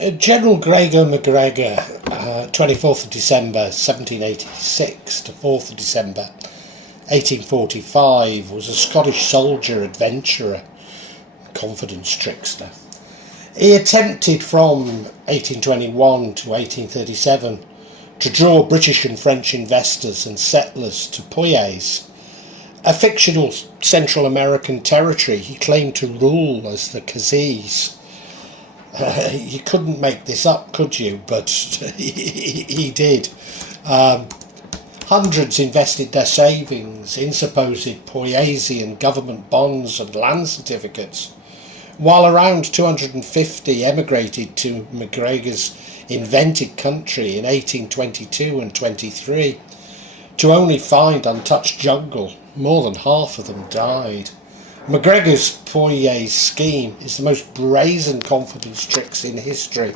General Gregor MacGregor, 24th of December 1786 to 4th of December 1845, was a Scottish soldier, adventurer, confidence trickster. He attempted from 1821 to 1837 to draw British and French investors and settlers to Poyais, a fictional Central American territory he claimed to rule as the Cazique. You couldn't make this up, could you? But he did. Hundreds invested their savings in supposed Poyaisian government bonds and land certificates, while around 250 emigrated to MacGregor's invented country in 1822 and 23, to only find untouched jungle. More than half of them died. MacGregor's Poyais scheme is the most brazen confidence tricks in history,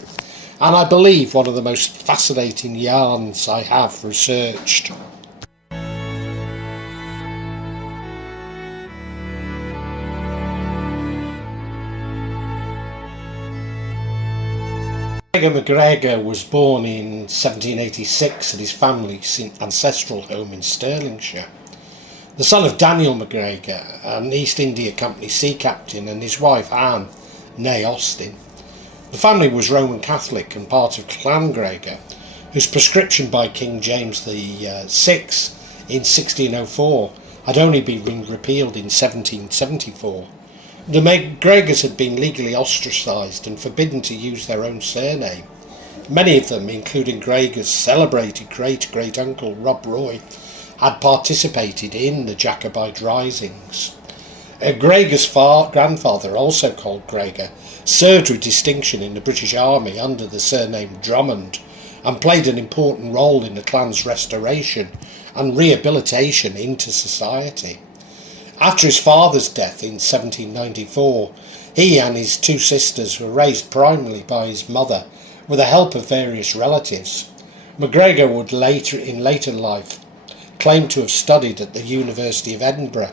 and I believe one of the most fascinating yarns I have researched. Gregor MacGregor was born in 1786 at his family's ancestral home in Stirlingshire. The son of Daniel MacGregor, an East India Company sea captain, and his wife Anne, née Austin. The family was Roman Catholic and part of Clan Gregor, whose prescription by King James VI in 1604 had only been repealed in 1774. The MacGregors had been legally ostracised and forbidden to use their own surname. Many of them, including Gregor's celebrated great-great-uncle Rob Roy, had participated in the Jacobite risings. Gregor's grandfather, also called Gregor, served with distinction in the British Army under the surname Drummond and played an important role in the clan's restoration and rehabilitation into society. After his father's death in 1794, he and his two sisters were raised primarily by his mother with the help of various relatives. MacGregor would in later life claim to have studied at the University of Edinburgh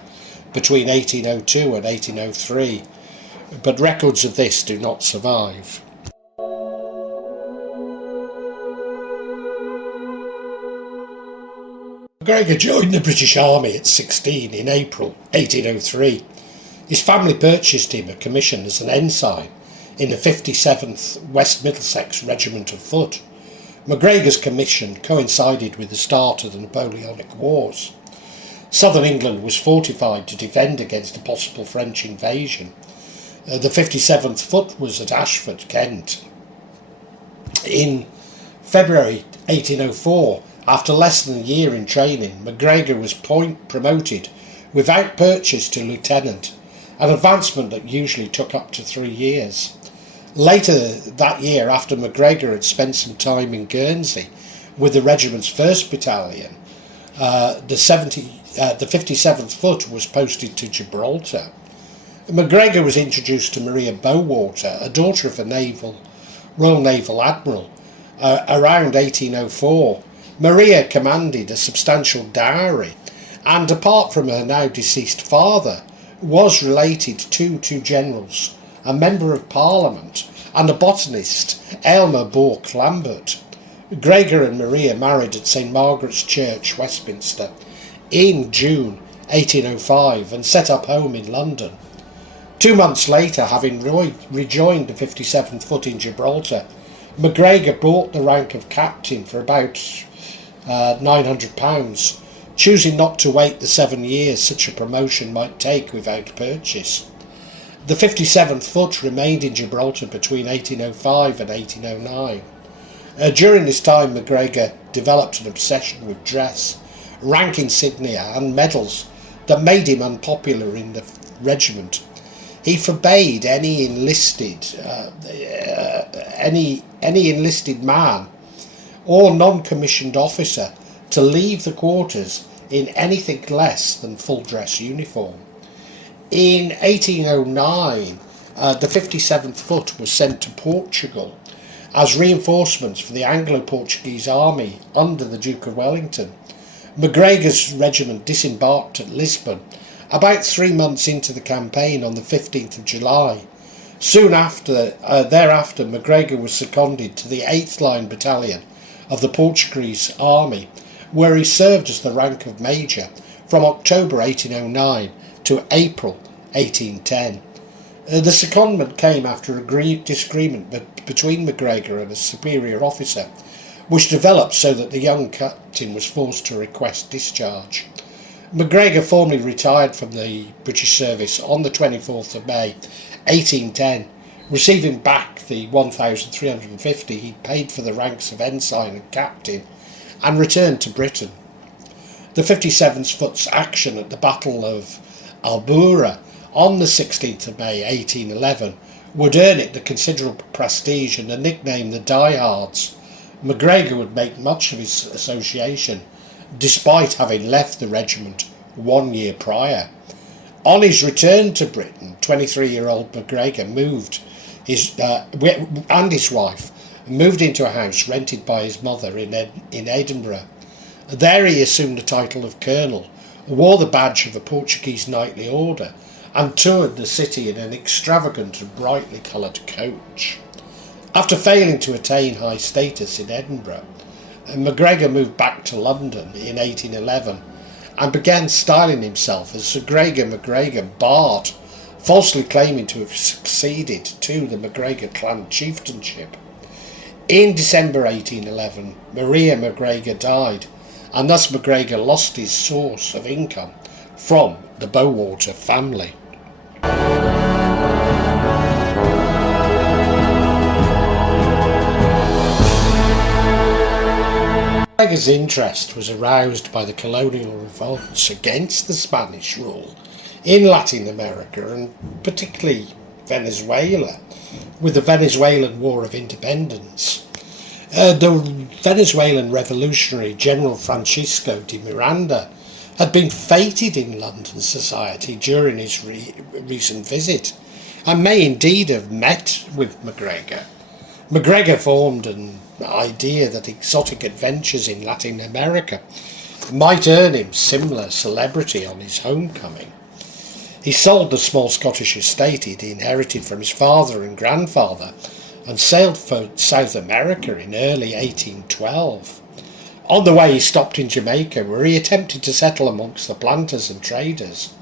between 1802 and 1803, but records of this do not survive. MacGregor joined the British Army at 16 in April 1803. His family purchased him a commission as an ensign in the 57th West Middlesex Regiment of Foot. MacGregor's commission coincided with the start of the Napoleonic Wars. Southern England was fortified to defend against a possible French invasion. The 57th Foot was at Ashford, Kent. In February 1804, after less than a year in training, MacGregor was promoted without purchase to lieutenant, an advancement that usually took up to 3 years. Later that year, after MacGregor had spent some time in Guernsey with the regiment's 1st Battalion, the 57th Foot was posted to Gibraltar. MacGregor was introduced to Maria Bowater, a daughter of a Royal Naval Admiral, around 1804. Maria commanded a substantial dowry, and apart from her now deceased father, was related to two generals, a member of Parliament, and a botanist, Aylmer Bourke Lambert. Gregor and Maria married at St Margaret's Church, Westminster, in June 1805 and set up home in London. 2 months later, having rejoined the 57th Foot in Gibraltar, MacGregor bought the rank of captain for about £900, choosing not to wait the 7 years such a promotion might take without purchase. The 57th Foot remained in Gibraltar between 1805 and 1809. During this time, MacGregor developed an obsession with dress, rank insignia and medals that made him unpopular in the regiment. He forbade any enlisted man or non-commissioned officer to leave the quarters in anything less than full dress uniform. In 1809, the 57th Foot was sent to Portugal as reinforcements for the Anglo-Portuguese army under the Duke of Wellington. MacGregor's regiment disembarked at Lisbon about 3 months into the campaign on the 15th of July, Soon thereafter, MacGregor was seconded to the 8th Line Battalion of the Portuguese Army, where he served as the rank of Major from October 1809 to April 1810. The secondment came after a disagreement between MacGregor and a superior officer, which developed so that the young captain was forced to request discharge. MacGregor formally retired from the British service on the 24th of May 1810, receiving back the 1,350 he'd paid for the ranks of ensign and captain, and returned to Britain. The 57th Foot's action at the Battle of Albuera on the 16th of May 1811 would earn it the considerable prestige and the nickname the Diehards. MacGregor would make much of his association, despite having left the regiment 1 year prior. On his return to Britain, 23-year-old MacGregor and his wife moved into a house rented by his mother in Edinburgh. There he assumed the title of colonel, wore the badge of a Portuguese knightly order, and toured the city in an extravagant and brightly coloured coach. After failing to attain high status in Edinburgh, MacGregor moved back to London in 1811 and began styling himself as Sir Gregor MacGregor, Bard, falsely claiming to have succeeded to the MacGregor clan chieftainship. In December 1811, Maria MacGregor died, and thus MacGregor lost his source of income from the Bowater family. MacGregor's interest was aroused by the colonial revolts against the Spanish rule in Latin America, and particularly Venezuela, with the Venezuelan War of Independence. The Venezuelan revolutionary General Francisco de Miranda had been feted in London society during his recent visit, and may indeed have met with MacGregor. MacGregor formed an idea that exotic adventures in Latin America might earn him similar celebrity on his homecoming. He sold the small Scottish estate he'd inherited from his father and grandfather and sailed for South America in early 1812. On the way he stopped in Jamaica, where he attempted to settle amongst the planters and traders,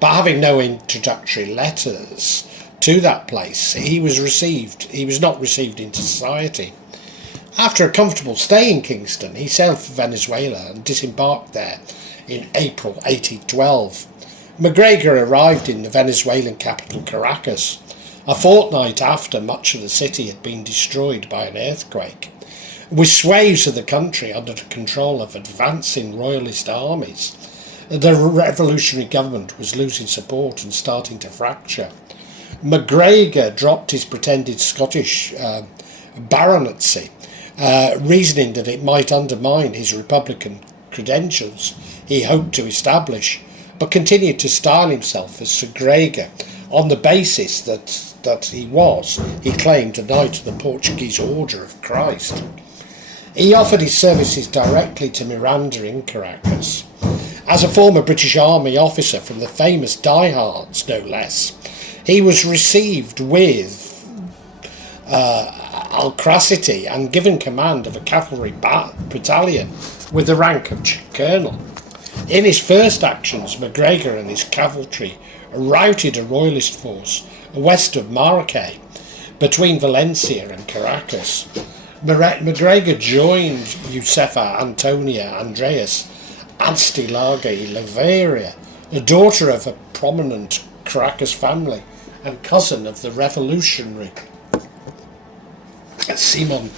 but having no introductory letters to that place, he was not received into society. After a comfortable stay in Kingston, he sailed for Venezuela and disembarked there in April 1812. MacGregor arrived in the Venezuelan capital Caracas a fortnight after much of the city had been destroyed by an earthquake. With swathes of the country under the control of advancing royalist armies, the revolutionary government was losing support and starting to fracture. MacGregor dropped his pretended Scottish baronetcy, reasoning that it might undermine his republican credentials he hoped to establish, but continued to style himself as Sir Gregor on the basis that he claimed, a knight of the Portuguese Order of Christ. He offered his services directly to Miranda in Caracas. As a former British Army officer from the famous Diehards, no less, he was received with alacrity and given command of a cavalry battalion with the rank of colonel. In his first actions, MacGregor and his cavalry routed a royalist force west of Maracay, between Valencia and Caracas. MacGregor joined Josefa Antonia Andreas Astilaga y Laveria, the daughter of a prominent Caracas family and cousin of the revolutionary Simon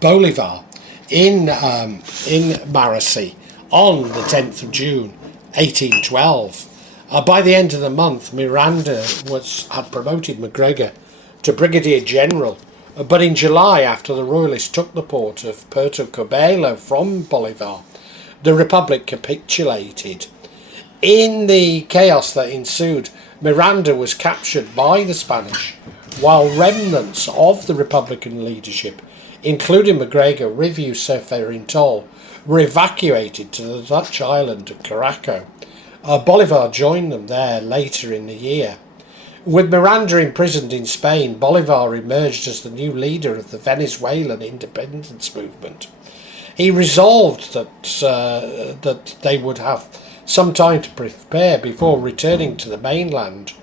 Bolivar, in Maracay on the 10th of June 1812. By the end of the month, Miranda had promoted MacGregor to Brigadier General, but in July, after the Royalists took the port of Puerto Cabello from Bolivar, the Republic capitulated. In the chaos that ensued, Miranda was captured by the Spanish, while remnants of the Republican leadership, including MacGregor with Yusefa were evacuated to the Dutch island of Caraco. Bolivar joined them there later in the year. With Miranda imprisoned in Spain, Bolivar emerged as the new leader of the Venezuelan independence movement. He resolved that they would have some time to prepare before returning to the mainland.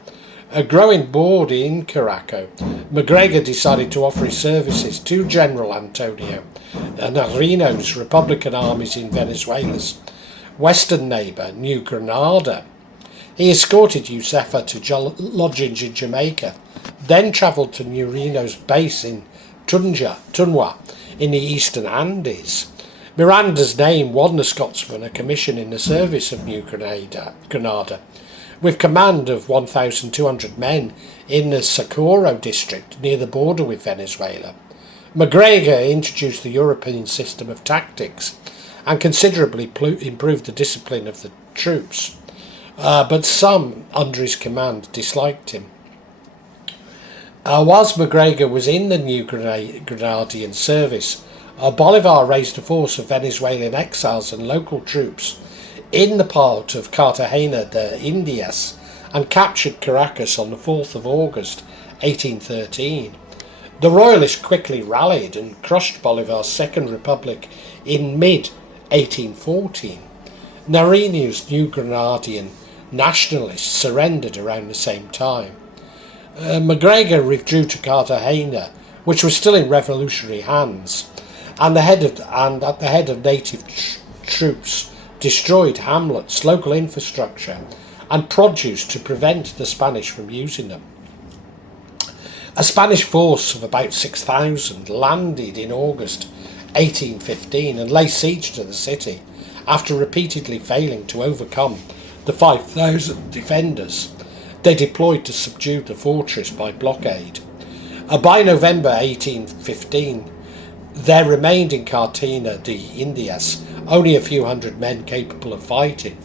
Growing bored in Caraco, MacGregor decided to offer his services to General Antonio Narino's Republican armies in Venezuela's western neighbour, New Granada. He escorted Josefa to lodgings in Jamaica, then travelled to Narino's base in Tunwa in the eastern Andes. Miranda's name won the Scotsman a commission in the service of New Granada, with command of 1,200 men in the Socorro district near the border with Venezuela. MacGregor introduced the European system of tactics and considerably improved the discipline of the troops, but some under his command disliked him. Whilst MacGregor was in the New Granadian service, Bolivar raised a force of Venezuelan exiles and local troops in the port of Cartagena de Indias and captured Caracas on the 4th of August 1813. The Royalists quickly rallied and crushed Bolivar's Second Republic in mid-1814. Narino's New Granadian nationalists surrendered around the same time. MacGregor withdrew to Cartagena, which was still in revolutionary hands, and at the head of native troops destroyed hamlets, local infrastructure, and produce to prevent the Spanish from using them. A Spanish force of about 6,000 landed in August 1815 and laid siege to the city after repeatedly failing to overcome the 5,000 defenders they deployed to subdue the fortress by blockade. By November 1815, there remained in Cartagena de Indias only a few hundred men capable of fighting.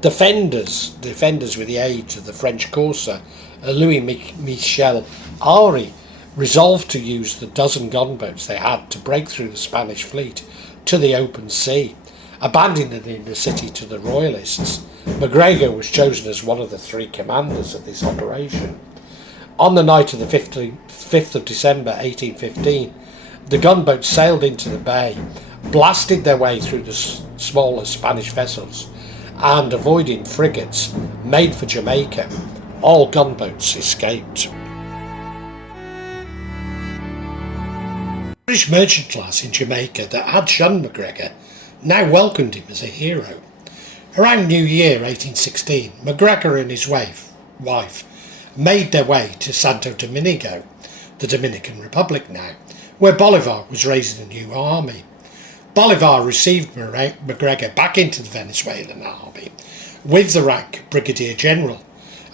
Defenders with the aid of the French corsair Louis Michel Ari resolved to use the dozen gunboats they had to break through the Spanish fleet to the open sea, abandoning the city to the Royalists. MacGregor was chosen as one of the three commanders of this operation. On the night of the 5th of December 1815, the gunboats sailed into the bay, blasted their way through the smaller Spanish vessels, and avoiding frigates, made for Jamaica. All gunboats escaped. The British merchant class in Jamaica that had shunned MacGregor now welcomed him as a hero. Around New Year 1816, MacGregor and his wife made their way to Santo Domingo, the Dominican Republic now, where Bolivar was raising a new army. Bolivar received MacGregor back into the Venezuelan army with the rank of Brigadier General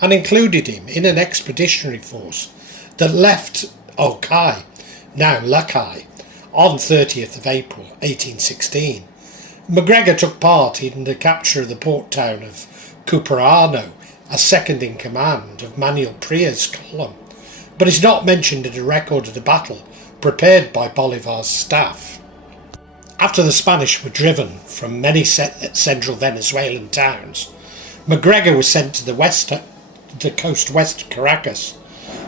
and included him in an expeditionary force that left Okai, now Lakai, on 30th of April 1816. MacGregor took part in the capture of the port town of Cuperano, as second in command of Manuel Pria's column, but is not mentioned in a record of the battle prepared by Bolivar's staff. After the Spanish were driven from many central Venezuelan towns, MacGregor was sent to the coast west of Caracas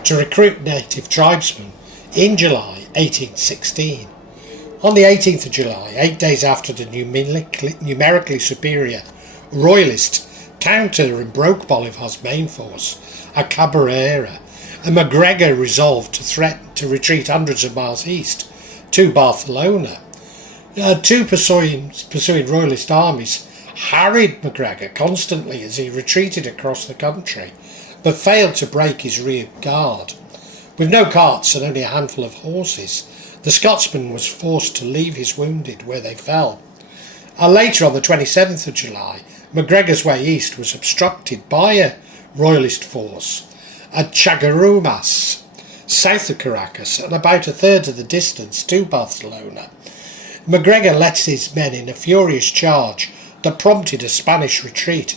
to recruit native tribesmen in July 1816. On the 18th of July, 8 days after the numerically superior Royalist counter and broke Bolivar's main force at Cabrera, and MacGregor resolved to threaten to retreat hundreds of miles east to Barcelona. Two pursuing Royalist armies harried MacGregor constantly as he retreated across the country, but failed to break his rear guard. With no carts and only a handful of horses, the Scotsman was forced to leave his wounded where they fell. Later, on the 27th of July, MacGregor's way east was obstructed by a Royalist force at Chagarumas, south of Caracas, and about a third of the distance to Barcelona. MacGregor led his men in a furious charge that prompted a Spanish retreat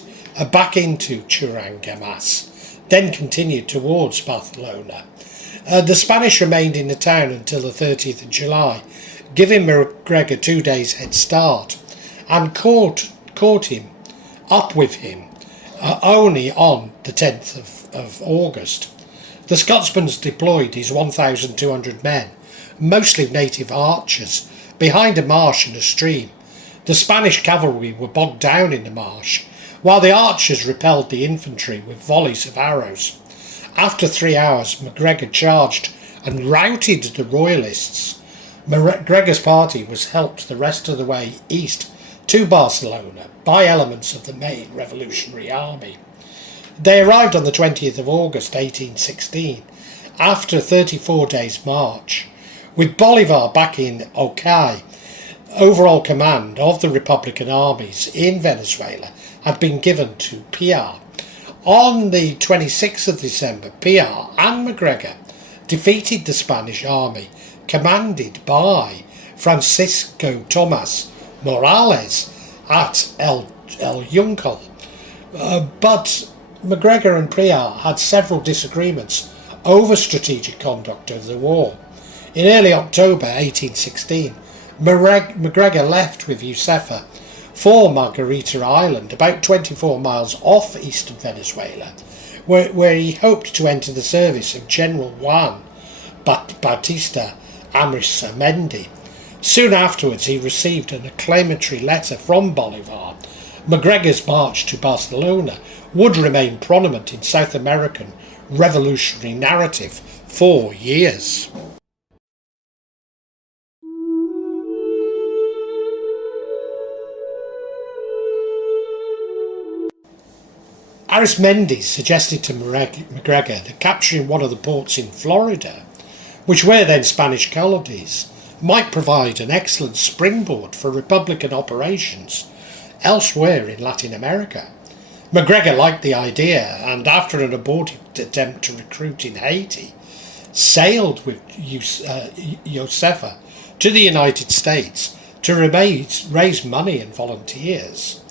back into Churangamas, then continued towards Barcelona. The Spanish remained in the town until the 30th of July, giving MacGregor 2 days head start, and caught up with him only on the 10th of August. The Scotsman deployed his 1,200 men, mostly native archers, behind a marsh and a stream. The Spanish cavalry were bogged down in the marsh, while the archers repelled the infantry with volleys of arrows. After 3 hours, MacGregor charged and routed the Royalists. MacGregor's party was helped the rest of the way east to Barcelona by elements of the main Revolutionary Army. They arrived on the 20th of August 1816, after a 34 days' march. With Bolivar back in Okay, overall command of the Republican armies in Venezuela had been given to Piar. On the 26th of December, Piar and MacGregor defeated the Spanish army, commanded by Francisco Tomas Morales at El Yuncal. But MacGregor and Piar had several disagreements over strategic conduct of the war. In early October 1816, MacGregor left with Josefa for Margarita Island, about 24 miles off eastern Venezuela, where he hoped to enter the service of General Juan Bautista Arizmendi. Soon afterwards he received an acclamatory letter from Bolivar. MacGregor's march to Barcelona would remain prominent in South American revolutionary narrative for years. Arizmendi suggested to MacGregor that capturing one of the ports in Florida, which were then Spanish colonies, might provide an excellent springboard for Republican operations elsewhere in Latin America. MacGregor liked the idea, and after an abortive attempt to recruit in Haiti, sailed with Josefa to the United States to raise money and volunteers.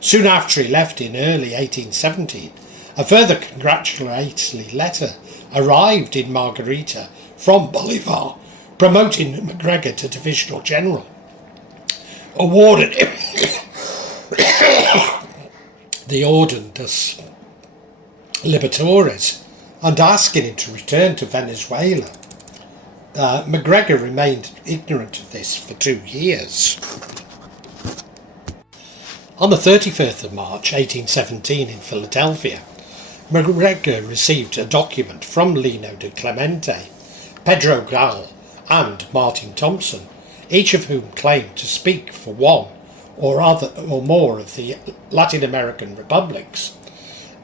Soon after he left in early 1817, a further congratulatory letter arrived in Margarita from Bolivar, promoting MacGregor to divisional general, awarded him the Orden dos Libertadores, and asking him to return to Venezuela. MacGregor remained ignorant of this for 2 years. On the 31st of March 1817 in Philadelphia, MacGregor received a document from Lino de Clemente, Pedro Gall and Martin Thompson, each of whom claimed to speak for one or more of the Latin American republics.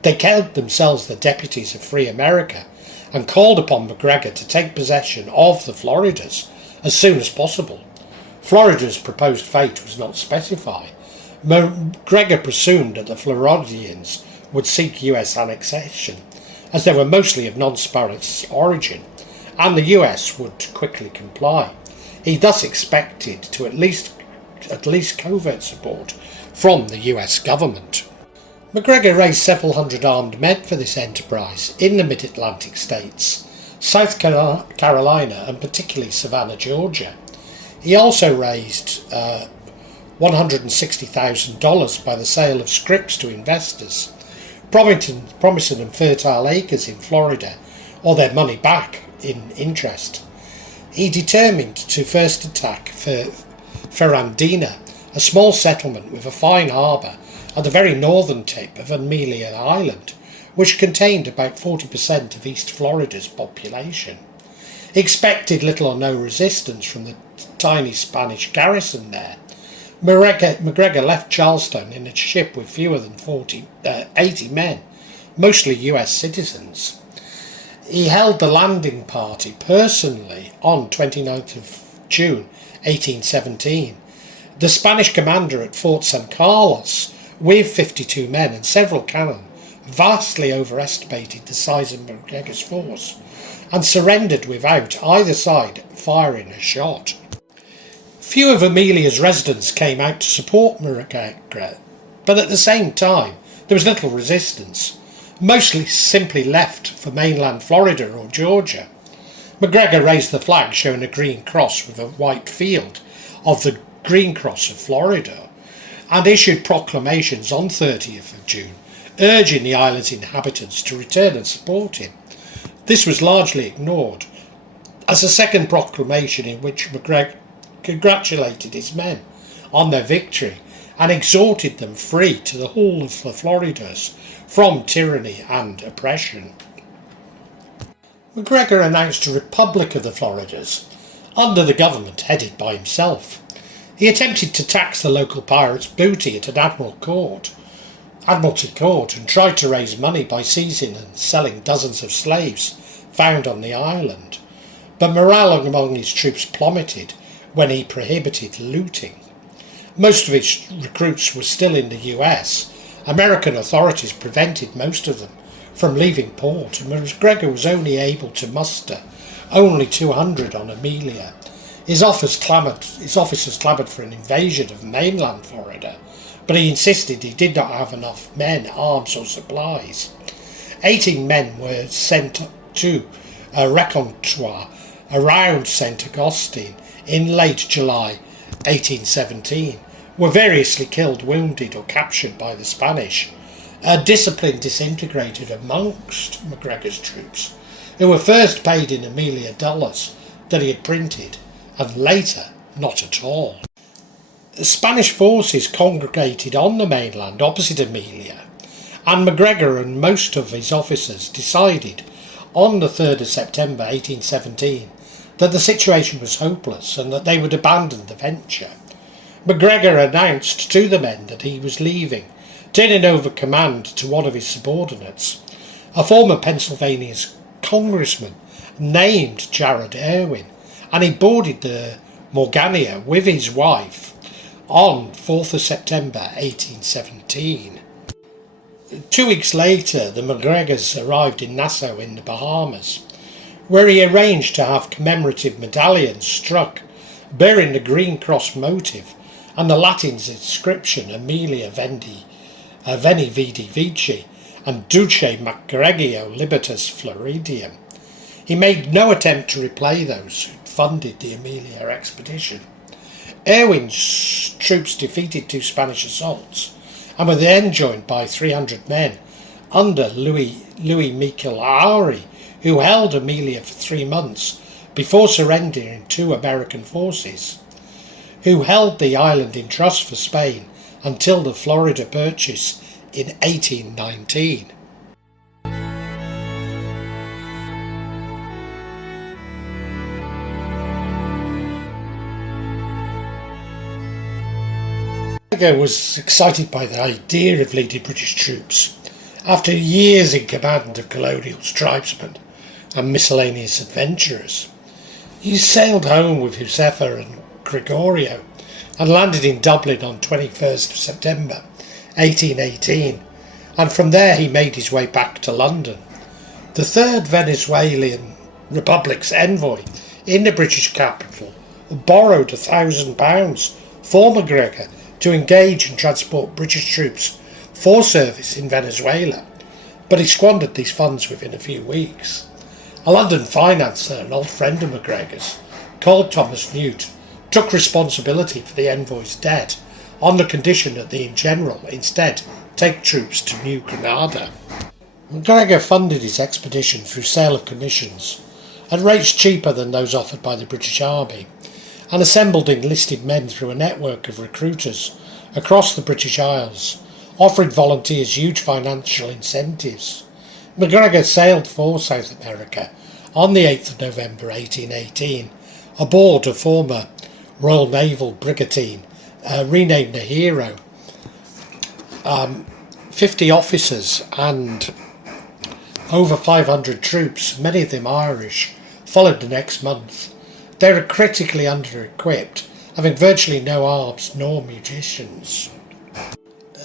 They called themselves the deputies of Free America and called upon MacGregor to take possession of the Floridas as soon as possible. Florida's proposed fate was not specified. MacGregor presumed that the Floridians would seek US annexation, as they were mostly of non-Spanish origin, and the US would quickly comply. He thus expected to at least covert support from the US government. MacGregor raised several hundred armed men for this enterprise in the mid-Atlantic states, South Carolina and particularly Savannah, Georgia. He also raised $160,000 by the sale of scrips to investors, promising them fertile acres in Florida or their money back in interest. He determined to first attack Ferrandina, a small settlement with a fine harbour at the very northern tip of Amelia Island, which contained about 40% of East Florida's population. He expected little or no resistance from the tiny Spanish garrison there. MacGregor left Charleston in a ship with fewer than 80 men, mostly US citizens. He held the landing party personally on 29th of June 1817. The Spanish commander at Fort San Carlos, with 52 men and several cannon, vastly overestimated the size of MacGregor's force and surrendered without either side firing a shot. Few of Amelia's residents came out to support MacGregor, but at the same time there was little resistance. Mostly simply left for mainland Florida or Georgia. MacGregor raised the flag showing a green cross with a white field of the Green Cross of Florida, and issued proclamations on 30th of June urging the island's inhabitants to return and support him. This was largely ignored, as a second proclamation in which MacGregor congratulated his men on their victory and exhorted them free to the whole of the Floridas from tyranny and oppression. MacGregor announced a Republic of the Floridas under the government headed by himself. He attempted to tax the local pirates' booty at an Admiralty Court and tried to raise money by seizing and selling dozens of slaves found on the island. But morale among his troops plummeted when he prohibited looting. Most of his recruits were still in the US. American authorities prevented most of them from leaving port, and MacGregor was only able to muster only 200 on Amelia. His officers clamoured for an invasion of mainland Florida, but he insisted he did not have enough men, arms or supplies. 18 men were sent to a reconnoitre around St. Augustine in late July 1817, were variously killed, wounded or captured by the Spanish. Discipline disintegrated amongst MacGregor's troops, who were first paid in Amelia dollars that he had printed, and later not at all. The Spanish forces congregated on the mainland opposite Amelia, and MacGregor and most of his officers decided on the 3rd of September 1817 that the situation was hopeless and that they would abandon the venture. MacGregor announced to the men that he was leaving, turning over command to one of his subordinates, a former Pennsylvania congressman named Jared Irwin, and he boarded the Morgania with his wife on 4th of September 1817. 2 weeks later, the MacGregors arrived in Nassau in the Bahamas, where he arranged to have commemorative medallions struck bearing the Green Cross motive and the Latin inscription Aemilia Veni Vidi Vici and Duce MacGregio Libertas Floridium. He made no attempt to repay those who funded the Amelia expedition. Irwin's troops defeated 2 Spanish assaults and were then joined by 300 men under Louis Michel Aury, who held Amelia for 3 months before surrendering to American forces, who held the island in trust for Spain until the Florida Purchase in 1819. MacGregor was excited by the idea of leading British troops. After years in command of colonial tribesmen and miscellaneous adventurers, he sailed home with Josefa and Gregorio and landed in Dublin on 21st of September 1818, and from there he made his way back to London. The Third Venezuelan Republic's envoy in the British capital borrowed £1,000 for MacGregor to engage and transport British troops for service in Venezuela, but he squandered these funds within a few weeks. A London financier, an old friend of MacGregor's, called Thomas Newt, took responsibility for the envoy's debt on the condition that the general instead take troops to New Granada. MacGregor funded his expedition through sale of commissions at rates cheaper than those offered by the British Army, and assembled enlisted men through a network of recruiters across the British Isles, offering volunteers huge financial incentives. MacGregor sailed for South America on the 8th of November 1818 aboard a former Royal Naval brigantine renamed the Hero. 50 officers and over 500 troops, many of them Irish, followed the next month. They were critically under-equipped, having virtually no arms nor munitions.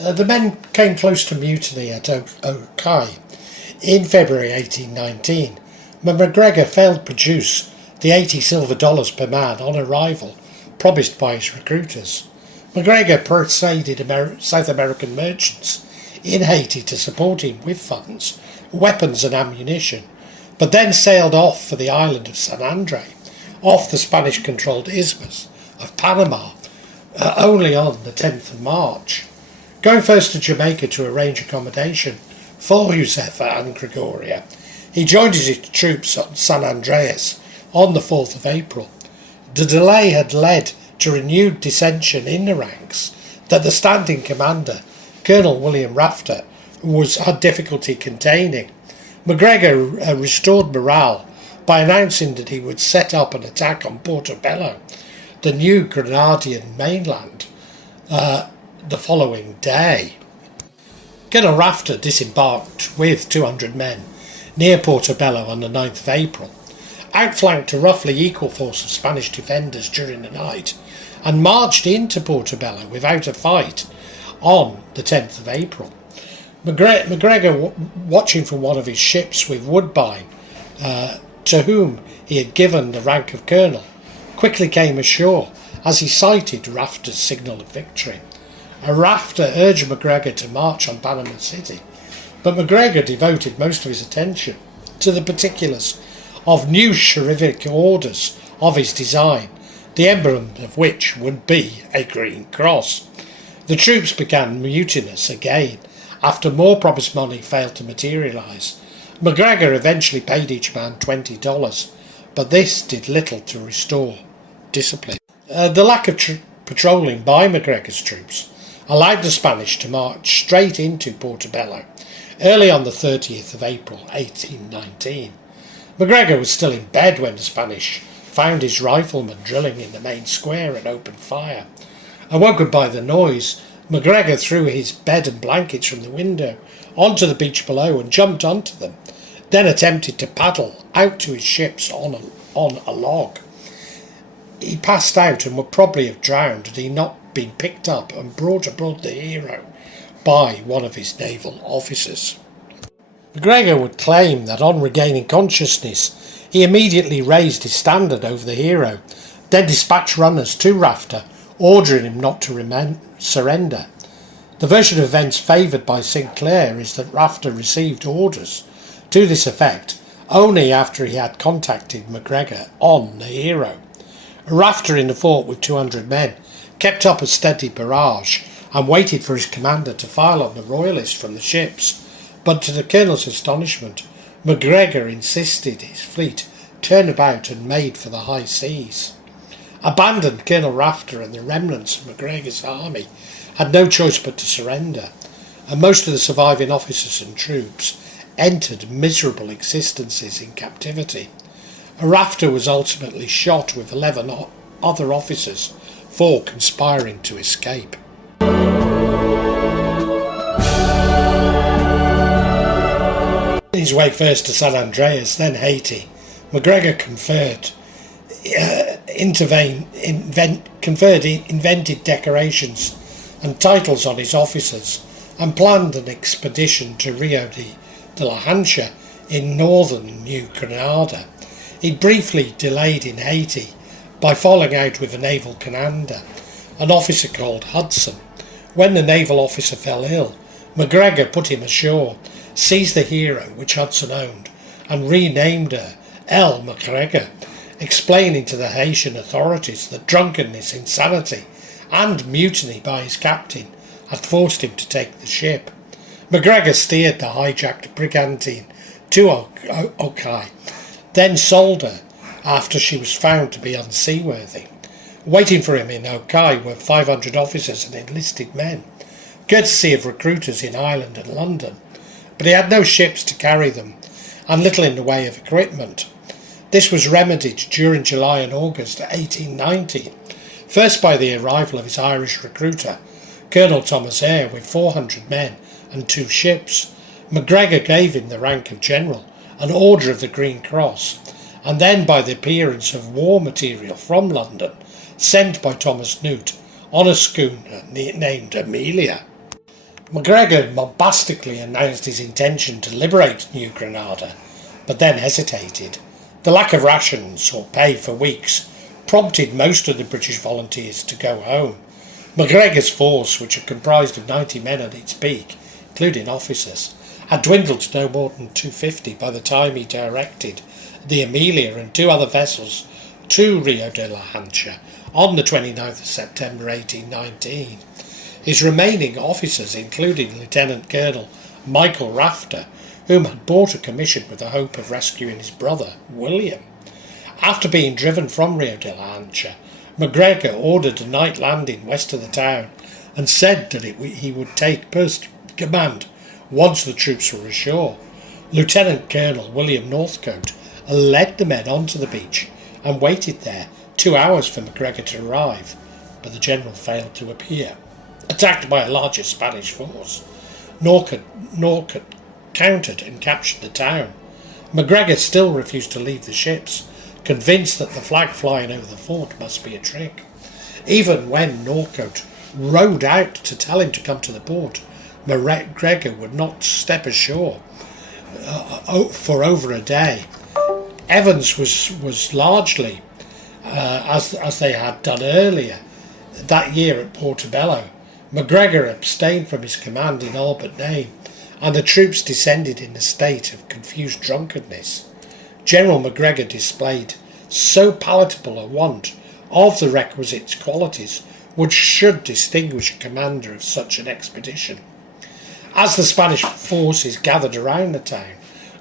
The men came close to mutiny at Okai in February 1819, when MacGregor failed to produce the $80 silver per man on arrival promised by his recruiters. MacGregor persuaded South American merchants in Haiti to support him with funds, weapons and ammunition, but then sailed off for the island of San Andre, off the Spanish-controlled Isthmus of Panama, only on the 10th of March. Going first to Jamaica to arrange accommodation for Josefa and Gregoria, He joined his troops at San Andreas on the 4th of April. The delay had led to renewed dissension in the ranks that the standing commander, Colonel William Rafter, had difficulty containing. MacGregor restored morale by announcing that he would set up an attack on Portobello, the new Grenadian mainland, the following day. Colonel Rafter disembarked with 200 men near Portobello on the 9th of April, outflanked a roughly equal force of Spanish defenders during the night, and marched into Portobello without a fight on the 10th of April. MacGregor, watching from one of his ships with Woodbine, to whom he had given the rank of colonel, quickly came ashore as he sighted Rafter's signal of victory. Rafter urged MacGregor to march on Panama City, but MacGregor devoted most of his attention to the particulars of new chivalric orders of his design, the emblem of which would be a green cross. The troops began mutinous again after more promised money failed to materialise. MacGregor eventually paid each man $20, but this did little to restore discipline. The lack of patrolling by MacGregor's troops allowed the Spanish to march straight into Portobello early on the 30th of April 1819. MacGregor was still in bed when the Spanish found his riflemen drilling in the main square and opened fire. Awoken by the noise, MacGregor threw his bed and blankets from the window onto the beach below and jumped onto them, then attempted to paddle out to his ships on a log. He passed out and would probably have drowned had he not been picked up and brought aboard the hero by one of his naval officers. MacGregor would claim that on regaining consciousness he immediately raised his standard over the hero, then dispatched runners to Rafter, ordering him not to surrender. The version of events favoured by Sinclair is that Rafter received orders to this effect only after he had contacted MacGregor on the hero. Rafter in the fort with 200 men kept up a steady barrage and waited for his commander to fire on the royalists from the ships, but to the colonel's astonishment, MacGregor insisted his fleet turn about and made for the high seas. Abandoned, Colonel Rafter and the remnants of MacGregor's army had no choice but to surrender, and most of the surviving officers and troops entered miserable existences in captivity. Rafter was ultimately shot with 11 other officers for conspiring to escape. On his way first to San Andreas, then Haiti, MacGregor conferred invented decorations and titles on his officers and planned an expedition to Rio de la Hacha in northern New Granada. He briefly delayed in Haiti by falling out with a naval commander, an officer called Hudson. When the naval officer fell ill, MacGregor put him ashore, seized the hero which Hudson owned, and renamed her El MacGregor, explaining to the Haitian authorities that drunkenness, insanity, and mutiny by his captain had forced him to take the ship. MacGregor steered the hijacked brigantine to Poyais, then sold her after she was found to be unseaworthy. Waiting for him in Poyais were 500 officers and enlisted men, courtesy of recruiters in Ireland and London, but he had no ships to carry them and little in the way of equipment. This was remedied during July and August 1819, first by the arrival of his Irish recruiter, Colonel Thomas Eyre, with 400 men and 2 ships. MacGregor gave him the rank of general, an order of the Green Cross, and then by the appearance of war material from London, sent by Thomas Newt on a schooner named Amelia. MacGregor bombastically announced his intention to liberate New Granada, but then hesitated. The lack of rations or pay for weeks prompted most of the British volunteers to go home. MacGregor's force, which had comprised of 90 men at its peak, including officers, had dwindled to no more than 250 by the time he directed the Amelia and 2 other vessels to Rio de la Hacha on the 29th of September 1819. His remaining officers, including Lieutenant Colonel Michael Rafter, whom had bought a commission with the hope of rescuing his brother, William. After being driven from Rio de la Ancha, MacGregor ordered a night landing west of the town and said that he would take command once the troops were ashore. Lieutenant Colonel William Northcote led the men onto the beach and waited there 2 hours for MacGregor to arrive, but the general failed to appear. Attacked by a larger Spanish force, Northcote countered and captured the town. MacGregor still refused to leave the ships, convinced that the flag flying over the fort must be a trick. Even when Northcote rowed out to tell him to come to the port, MacGregor would not step ashore for over a day. Evans was largely, as they had done earlier that year at Portobello. MacGregor abstained from his command in all but name, and the troops descended in a state of confused drunkenness. General MacGregor displayed so palatable a want of the requisite qualities which should distinguish a commander of such an expedition. As the Spanish forces gathered around the town,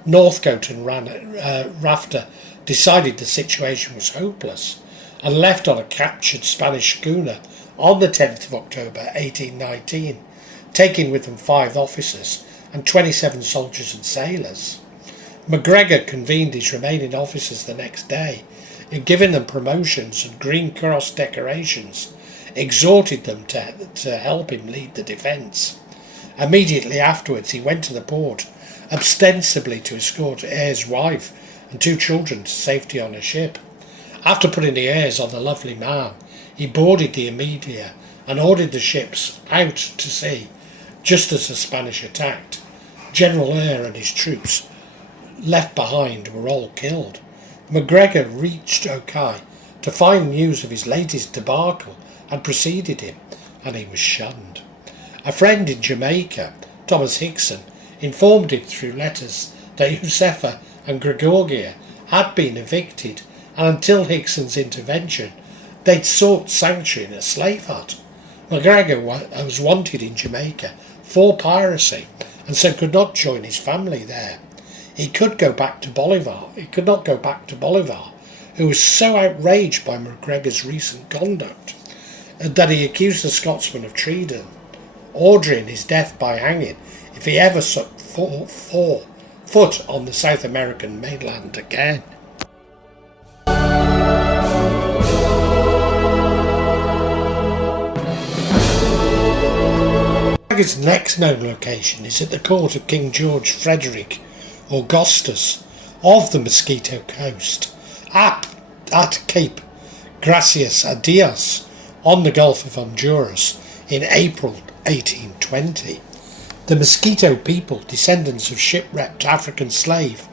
Northcote and Rafter decided the situation was hopeless and left on a captured Spanish schooner on the 10th of October 1819, taking with them 5 officers and 27 soldiers and sailors. MacGregor convened his remaining officers the next day and, giving them promotions and Green Cross decorations, exhorted them to help him lead the defence. Immediately afterwards he went to the port, ostensibly to escort Eyre's wife and 2 children to safety on a ship. After putting the Eyres on the Lovely Marne, he boarded the Amelia and ordered the ships out to sea just as the Spanish attacked. General Eyre and his troops left behind were all killed. MacGregor reached Okai to find news of his latest debacle and preceded him, and he was shunned. A friend in Jamaica, Thomas Hickson, informed him through letters that Josefa and Gregoria had been evicted, and until Hickson's intervention they'd sought sanctuary in a slave hut. MacGregor was wanted in Jamaica for piracy, and so could not join his family there. He could not go back to Bolivar, who was so outraged by MacGregor's recent conduct that he accused the Scotsman of treason, ordering his death by hanging if he ever set foot on the South American mainland again. MacGregor's next known location is at the court of King George Frederick Augustus of the Mosquito Coast, at Cape Gracias a Dios on the Gulf of Honduras in April 1820. The Mosquito people, descendants of shipwrecked African slaves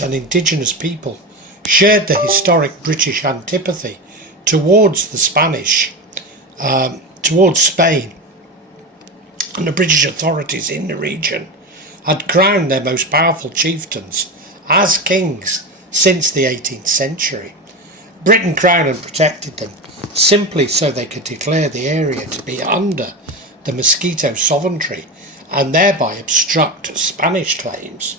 and indigenous people, shared the historic British antipathy towards the Spanish, towards Spain, and the British authorities in the region had crowned their most powerful chieftains as kings since the 18th century. Britain crowned and protected them simply so they could declare the area to be under the Mosquito sovereignty and thereby obstruct Spanish claims.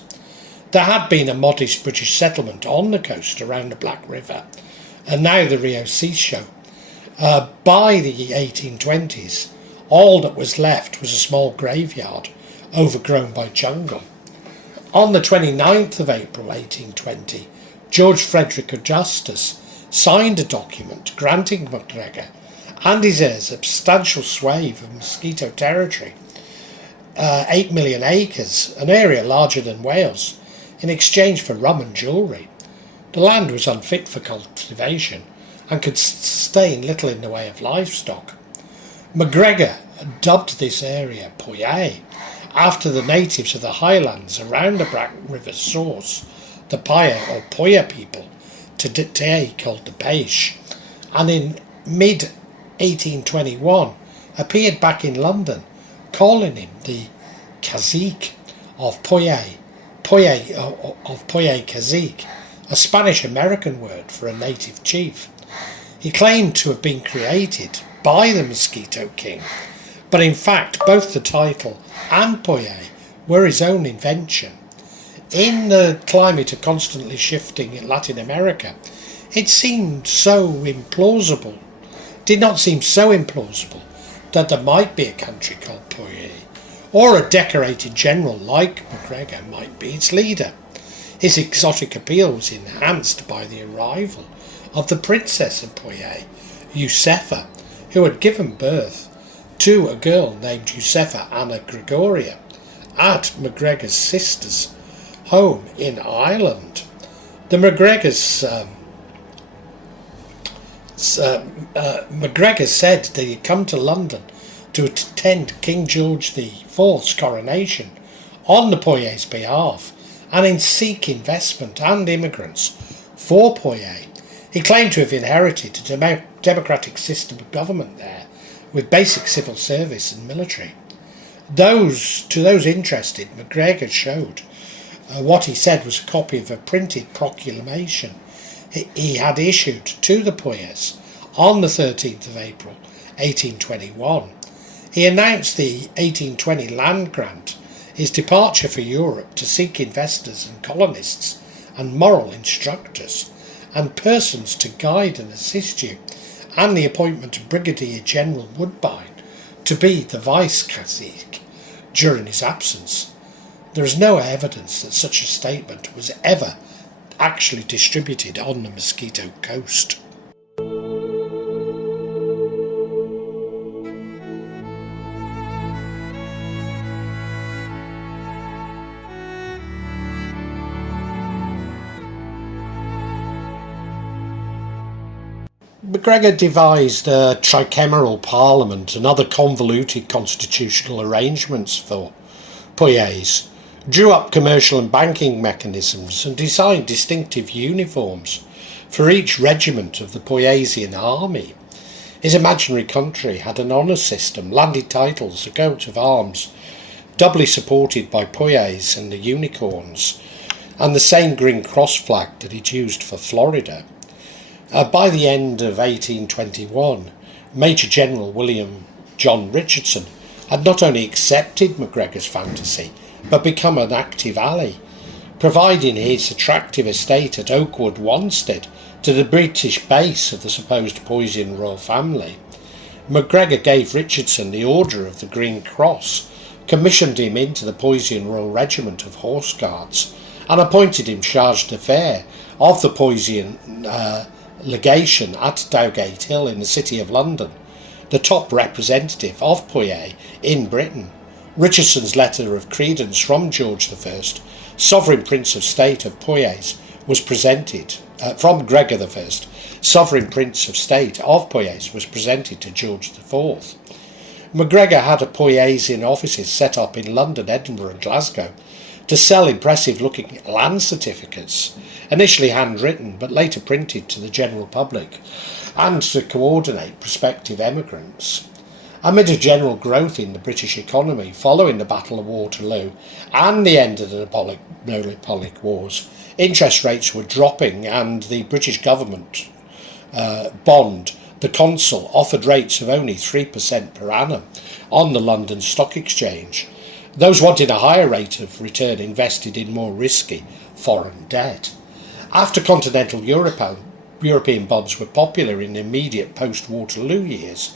There had been a modest British settlement on the coast around the Black River and now the Rio Seashore. By the 1820s, all that was left was a small graveyard overgrown by jungle. On the 29th of April 1820, George Frederick Augustus signed a document granting MacGregor and his heirs a substantial swathe of Mosquito territory, 8 million acres, an area larger than Wales, in exchange for rum and jewellery. The land was unfit for cultivation and could sustain little in the way of livestock. MacGregor dubbed this area Poyais, after the natives of the highlands around the Black River's source, the Paya or Poya people, today called the Peish, and in mid-1821 appeared back in London, calling him the Cazique of Poyais, Cazique, a Spanish-American word for a native chief. He claimed to have been created by the Mosquito King, but in fact both the title and Poyais were his own invention. In the climate of constantly shifting in Latin America, it seemed so implausible, did not seem so implausible that there might be a country called Poyais, or a decorated general like MacGregor might be its leader. His exotic appeal was enhanced by the arrival of the Princess of Poyais, Josefa, who had given birth to a girl named Josefa Anna Gregoria at MacGregor's sister's home in Ireland. The MacGregor said that he'd come to London to attend King George IV's coronation on the Poyais' behalf and in seek investment and immigrants for Poyais. He claimed to have inherited a democratic system of government there with basic civil service and military. To those interested, MacGregor showed what he said was a copy of a printed proclamation he had issued to the Poyais on the 13th of April 1821. He announced the 1820 land grant, his departure for Europe to seek investors and colonists and moral instructors and persons to guide and assist you, and the appointment of Brigadier General Woodbine to be the vice-cazique during his absence. There is no evidence that such a statement was ever actually distributed on the Mosquito Coast. MacGregor devised a tricameral parliament and other convoluted constitutional arrangements for Poyais, drew up commercial and banking mechanisms and designed distinctive uniforms for each regiment of the Poyaisian army. His imaginary country had an honour system, landed titles, a coat of arms, doubly supported by Poyais and the unicorns, and the same green cross flag that he'd used for Florida. By the end of 1821, Major General William John Richardson had not only accepted MacGregor's fantasy, but become an active ally, providing his attractive estate at Oakwood, Wanstead, to the British base of the supposed Poyaisian royal family. MacGregor gave Richardson the Order of the Green Cross, commissioned him into the Poyaisian Royal Regiment of Horse Guards, and appointed him charge d'affaires of the Poyaisian legation at Dowgate Hill in the City of London, the top representative of Poyais in Britain. Richardson's letter of credence from George I, Sovereign Prince of State of Poyais, was presented from Gregor I, Sovereign Prince of State of Poyais, was presented to George IV. MacGregor had a Poyaisian offices set up in London, Edinburgh and Glasgow to sell impressive-looking land certificates, initially handwritten but later printed to the general public, and to coordinate prospective emigrants. Amid a general growth in the British economy following the Battle of Waterloo and the end of the Napoleonic Wars, interest rates were dropping, and the British government bond, the Consul, offered rates of only 3% per annum on the London Stock Exchange. Those wanting a higher rate of return invested in more risky foreign debt. After continental European bonds were popular in the immediate post-Waterloo years,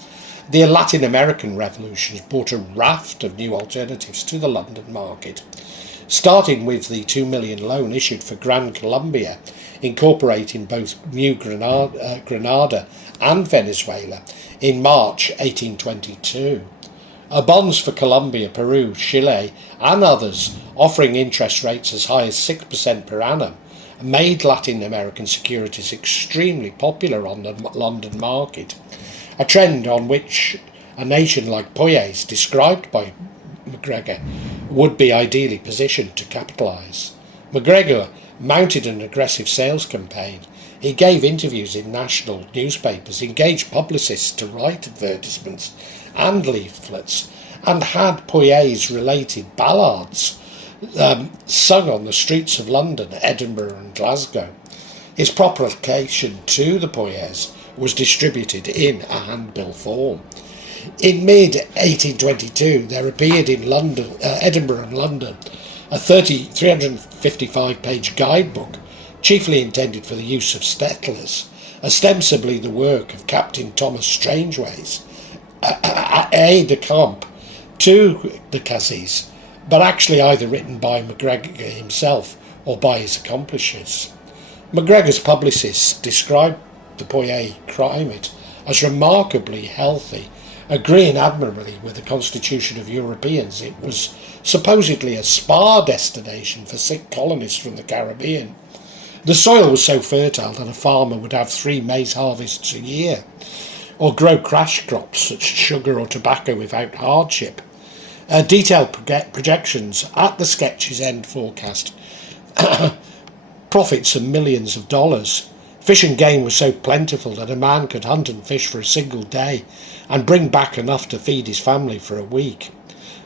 the Latin American revolutions brought a raft of new alternatives to the London market, starting with the $2 million loan issued for Gran Colombia, incorporating both New Granada and Venezuela in March 1822. Bonds for Colombia, Peru, Chile and others, offering interest rates as high as 6% per annum, made Latin American securities extremely popular on the London market, a trend on which a nation like Poyais, described by MacGregor, would be ideally positioned to capitalise. MacGregor mounted an aggressive sales campaign. He gave interviews in national newspapers, engaged publicists to write advertisements and leaflets, and had Poyais-related ballads sung on the streets of London, Edinburgh and Glasgow. His proclamation to the Poyais was distributed in a handbill form. In mid-1822 there appeared in Edinburgh and London, a 355-page guidebook, chiefly intended for the use of settlers, ostensibly the work of Captain Thomas Strangeways, aide-de-camp to the Cazique, but actually either written by MacGregor himself or by his accomplices. MacGregor's publicists described the Poyais climate as remarkably healthy, agreeing admirably with the constitution of Europeans. It was supposedly a spa destination for sick colonists from the Caribbean. The soil was so fertile that a farmer would have 3 maize harvests a year, or grow cash crops such as sugar or tobacco without hardship. Detailed projections at the sketch's end forecast profits of millions of dollars. Fish and game was so plentiful that a man could hunt and fish for a single day and bring back enough to feed his family for a week.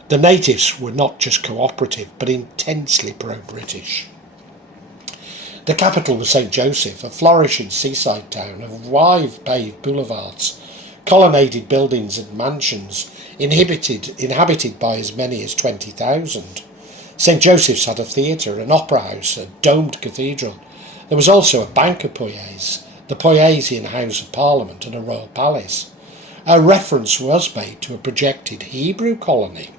The natives were not just cooperative, but intensely pro-British. The capital was St. Joseph, a flourishing seaside town of wide paved boulevards, colonnaded buildings and mansions, inhabited by as many as 20,000. St. Joseph's had a theatre, an opera house, a domed cathedral. There was also a bank of Poyais, the Poyaisian House of Parliament, and a royal palace. A reference was made to a projected Hebrew colony.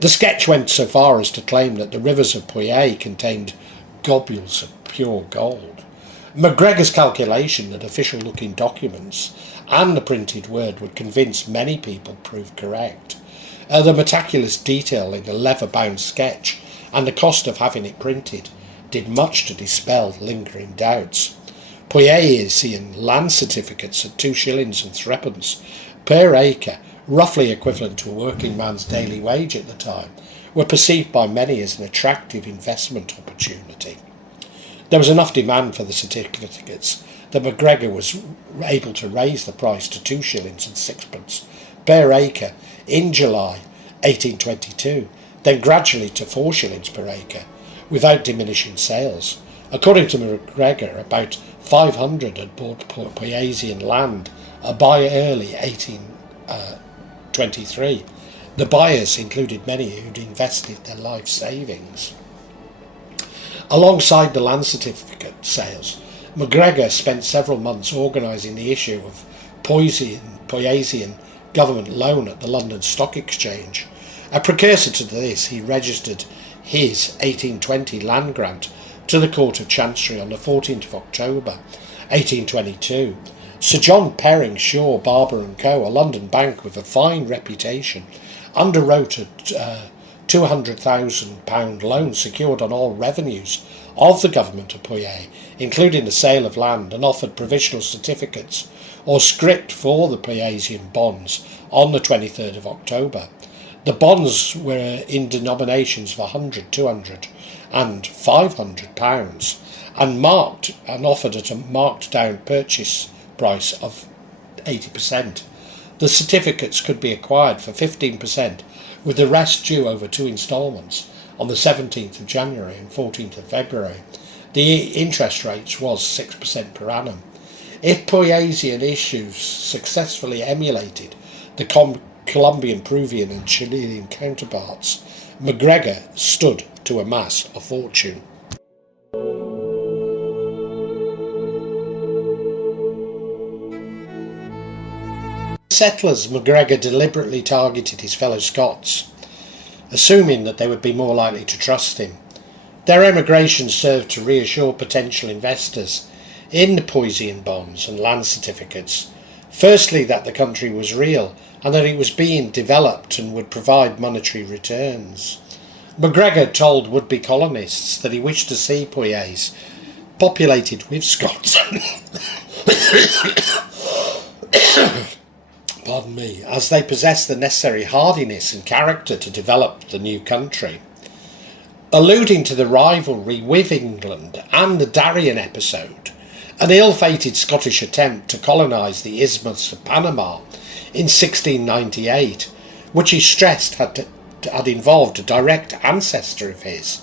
The sketch went so far as to claim that the rivers of Poyais contained globules of pure gold. MacGregor's calculation that official-looking documents and the printed word would convince many people proved correct. The meticulous detail in the leather-bound sketch and the cost of having it printed did much to dispel lingering doubts. Poyaisian land certificates at 2 shillings and 3 per acre, roughly equivalent to a working man's daily wage at the time, were perceived by many as an attractive investment opportunity. There was enough demand for the certificates that MacGregor was able to raise the price to 2 shillings and 6 per acre in July 1822, then gradually to 4 shillings per acre, without diminishing sales. According to MacGregor, about 500 had bought Poyaisian land by early 1823. The buyers included many who'd invested their life savings. Alongside the land certificate sales, MacGregor spent several months organising the issue of Poyaisian government loan at the London Stock Exchange. A precursor to this, he registered his 1820 land grant to the Court of Chancery on the 14th of October 1822. Sir John Perring, Shaw, Barber and Co., a London bank with a fine reputation, underwrote a £200,000 loan secured on all revenues of the government of Poyais, including the sale of land, and offered provisional certificates or scrip for the Poyaisian bonds on the 23rd of October. The bonds were in denominations of £100, £200 and £500 and offered at a marked down purchase price of 80%. The certificates could be acquired for 15%, with the rest due over 2 instalments on the 17th of January and 14th of February. The interest rate was 6% per annum. If Poyaisian issues successfully emulated the Colombian, Peruvian and Chilean counterparts, MacGregor stood to amass a fortune. Settlers, MacGregor deliberately targeted his fellow Scots, assuming that they would be more likely to trust him. Their emigration served to reassure potential investors in the Poyaisian bonds and land certificates, firstly that the country was real and that it was being developed and would provide monetary returns. MacGregor told would-be colonists that he wished to see Poyais populated with Scots as they possessed the necessary hardiness and character to develop the new country. Alluding to the rivalry with England and the Darien episode, an ill-fated Scottish attempt to colonise the Isthmus of Panama in 1698, which he stressed had involved a direct ancestor of his,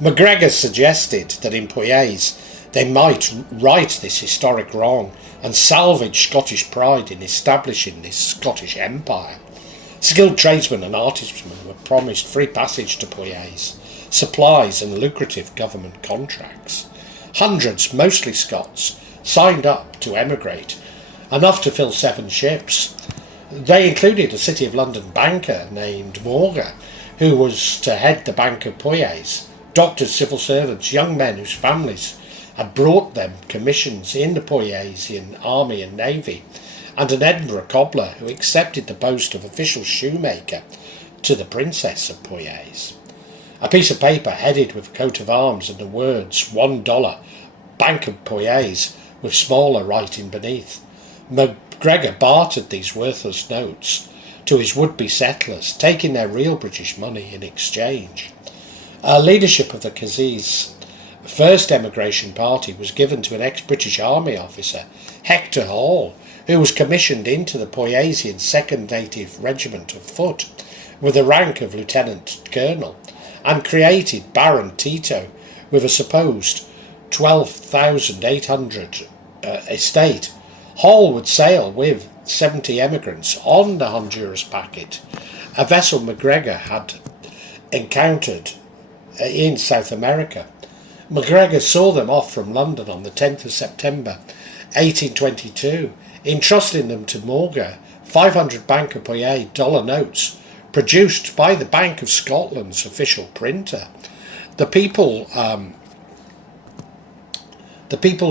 MacGregor suggested that in Poyais they might right this historic wrong and salvage Scottish pride in establishing this Scottish empire. Skilled tradesmen and artisans were promised free passage to Poyais, supplies and lucrative government contracts. Hundreds, mostly Scots, signed up to emigrate, enough to fill 7 ships. They included a City of London banker named Morgan, who was to head the Bank of Poyais, doctors, civil servants, young men whose families had brought them commissions in the Poyaisian army and navy, and an Edinburgh cobbler who accepted the post of official shoemaker to the Princess of Poyais. A piece of paper headed with a coat of arms and the words $1, Bank of Poyais, with smaller writing beneath. MacGregor bartered these worthless notes to his would-be settlers, taking their real British money in exchange. Leadership of the Cazique's first emigration party was given to an ex-British Army officer, Hector Hall, who was commissioned into the Poyaisian 2nd Native Regiment of Foot with the rank of Lieutenant Colonel, and created Baron Tito with a supposed 12,800 estate. Hall would sail with 70 emigrants on the Honduras packet, a vessel MacGregor had encountered in South America. MacGregor saw them off from London on the 10th of September 1822, entrusting them to Morgan 500 Bank of Poyais dollar notes produced by the Bank of Scotland's official printer. The people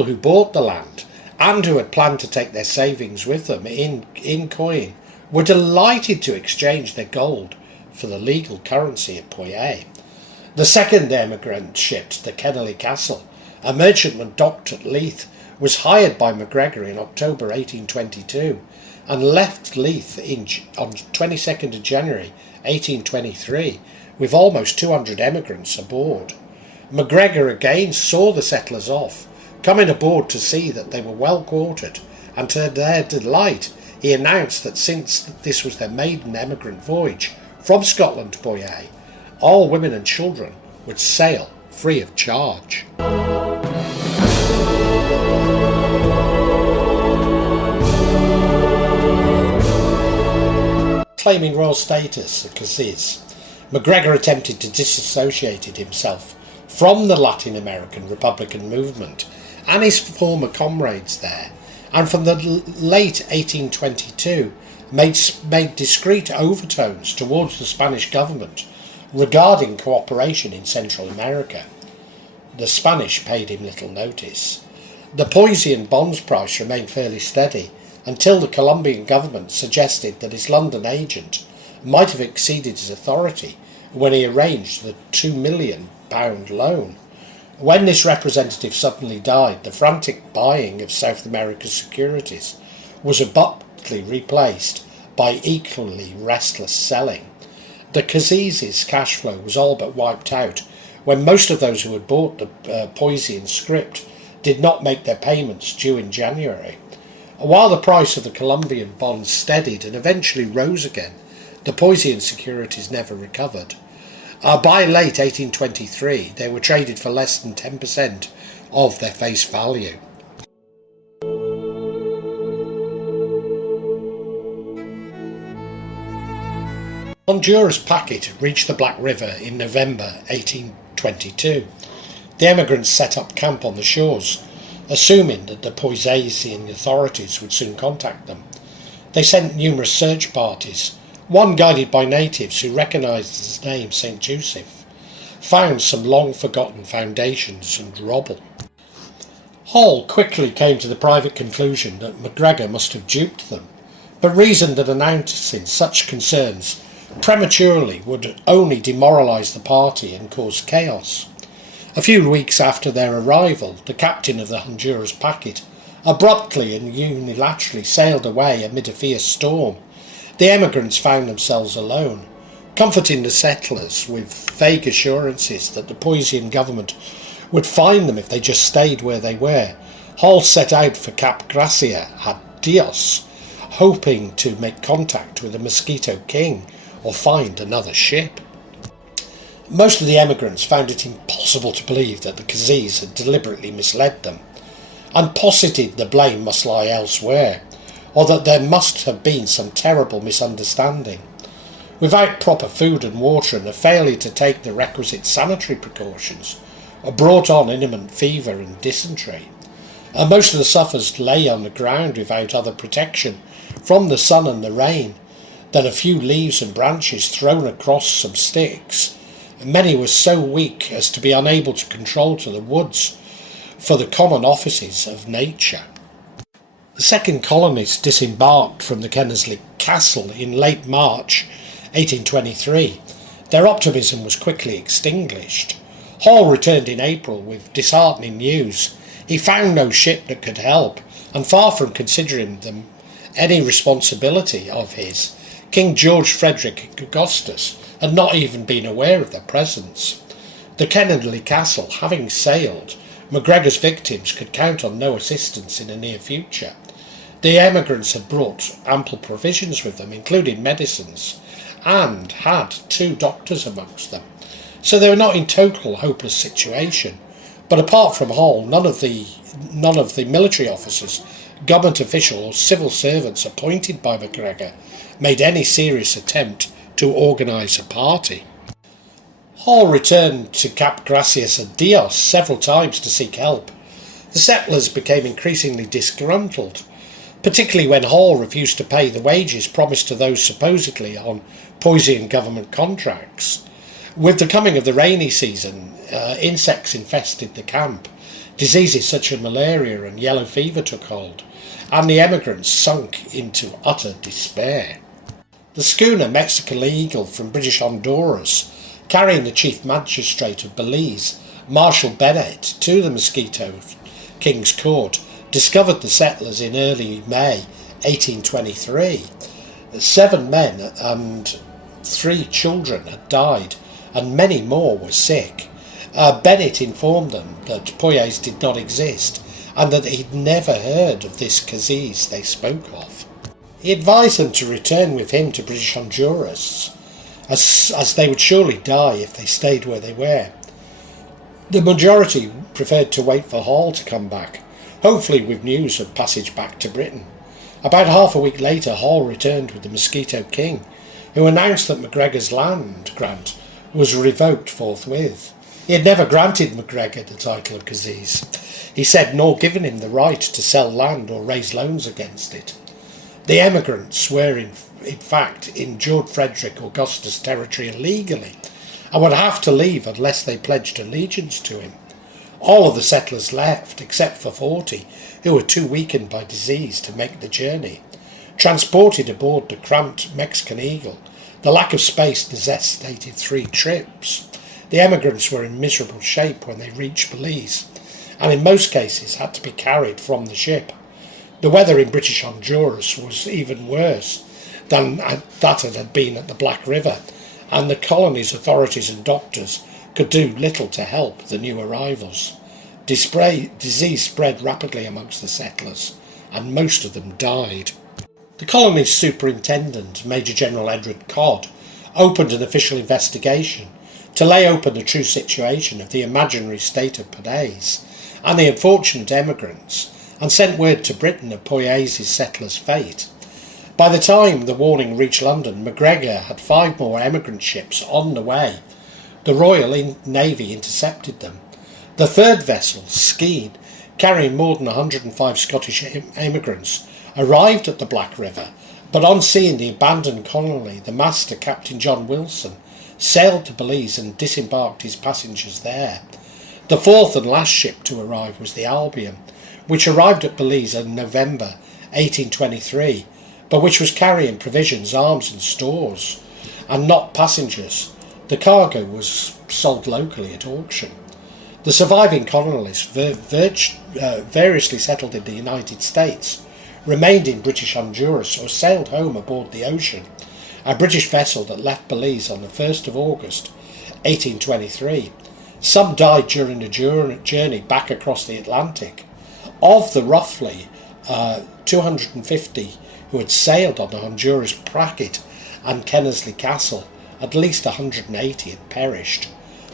who bought the land and who had planned to take their savings with them in coin were delighted to exchange their gold for the legal currency of Poyais. The second emigrant ship, the Kennelly Castle, a merchantman docked at Leith, was hired by MacGregor in October 1822 and left Leith on 22nd of January 1823 with almost 200 emigrants aboard. MacGregor again saw the settlers off, coming aboard to see that they were well quartered, and to their delight he announced that since this was their maiden emigrant voyage from Scotland to Poyais, all women and children would sail free of charge. Claiming royal status at Cazique, MacGregor attempted to disassociate himself from the Latin American Republican movement and his former comrades there, and from the late 1822 made discreet overtones towards the Spanish government regarding cooperation in Central America. The Spanish paid him little notice. The Poyaisian bonds price remained fairly steady until the Colombian government suggested that his London agent might have exceeded his authority when he arranged the £2 million loan. When this representative suddenly died, the frantic buying of South America's securities was abruptly replaced by equally restless selling. The Cazique's cash flow was all but wiped out when most of those who had bought the Poyaisian scrip did not make their payments due in January. While the price of the Colombian bonds steadied and eventually rose again, the Poyaisian securities never recovered. By late 1823, they were traded for less than 10% of their face value. Honduras packet reached the Black River in November 1822. The emigrants set up camp on the shores, assuming that the Poyaisian authorities would soon contact them. They sent numerous search parties, one guided by natives who recognised his name St. Joseph, found some long-forgotten foundations and rubble. Hall quickly came to the private conclusion that MacGregor must have duped them, but reasoned that announcing such concerns prematurely would only demoralise the party and cause chaos. A few weeks after their arrival, the captain of the Honduras packet abruptly and unilaterally sailed away amid a fierce storm. The emigrants found themselves alone, comforting the settlers with vague assurances that the Poyaisian government would find them if they just stayed where they were. Hall set out for Cap Gracia ad Dios, hoping to make contact with the Mosquito King or find another ship. Most of the emigrants found it impossible to believe that the Caziques had deliberately misled them, and posited the blame must lie elsewhere, or that there must have been some terrible misunderstanding. without proper food and water and a failure to take the requisite sanitary precautions, brought on imminent fever and dysentery. Most of the sufferers lay on the ground without other protection from the sun and the rain than a few leaves and branches thrown across some sticks. Many were so weak as to be unable to control to the woods for the common offices of nature. The second colonies disembarked from the Kennersley Castle in late March 1823. Their optimism was quickly extinguished. Hall returned in April with disheartening news. He found no ship that could help, and far from considering them any responsibility of his, King George Frederick Augustus had not even been aware of their presence. The Kennersley Castle having sailed, MacGregor's victims could count on no assistance in the near future. The emigrants had brought ample provisions with them, including medicines, and had 2 doctors amongst them, so they were not in total hopeless situation. But apart from Hall, none of the military officers, government officials or civil servants appointed by MacGregor made any serious attempt to organise a party. Hall returned to Cap Gracias and Dios several times to seek help. The settlers became increasingly disgruntled, particularly when Hall refused to pay the wages promised to those supposedly on Poyaisian government contracts. With the coming of the rainy season, insects infested the camp. Diseases such as malaria and yellow fever took hold, and the emigrants sunk into utter despair. The schooner Mexican Eagle from British Honduras, carrying the Chief Magistrate of Belize, Marshal Bennett, to the Mosquito King's Court, discovered the settlers in early May 1823. 7 men and 3 children had died, and many more were sick. Bennett informed them that Poyais did not exist, and that he'd never heard of this Cazique they spoke of. He advised them to return with him to British Honduras, as they would surely die if they stayed where they were. The majority preferred to wait for Hall to come back, hopefully with news of passage back to Britain. About half a week later, Hall returned with the Mosquito King, who announced that MacGregor's land grant was revoked forthwith. He had never granted MacGregor the title of Cazique, he said, nor given him the right to sell land or raise loans against it. The emigrants were in fact in George Frederick Augustus' territory illegally, and would have to leave unless they pledged allegiance to him. All of the settlers left, except for 40, who were too weakened by disease to make the journey. Transported aboard the cramped Mexican Eagle, the lack of space necessitated 3 trips. The emigrants were in miserable shape when they reached Belize, and in most cases had to be carried from the ship. The weather in British Honduras was even worse than that it had been at the Black River, and the colony's authorities and doctors could do little to help the new arrivals. Disease spread rapidly amongst the settlers, and most of them died. The colony's superintendent, Major General Edward Codd, opened an official investigation to lay open the true situation of the imaginary state of Poyais and the unfortunate emigrants, and sent word to Britain of Poyais' settlers' fate. By the time the warning reached London, MacGregor had 5 more emigrant ships on the way. The Royal Navy intercepted them. The 3rd vessel, Skene, carrying more than 105 Scottish emigrants, arrived at the Black River, but on seeing the abandoned colony, the master, Captain John Wilson, sailed to Belize and disembarked his passengers there. The 4th and last ship to arrive was the Albion, which arrived at Belize in November 1823, but which was carrying provisions, arms and stores, and not passengers. The cargo was sold locally at auction. The surviving colonists, variously settled in the United States, remained in British Honduras or sailed home aboard the Ocean, a British vessel that left Belize on the 1st of August 1823. Some died during the journey back across the Atlantic. Of the roughly 250 who had sailed on the Honduras Packet and Kennersley Castle, at least 180 had perished.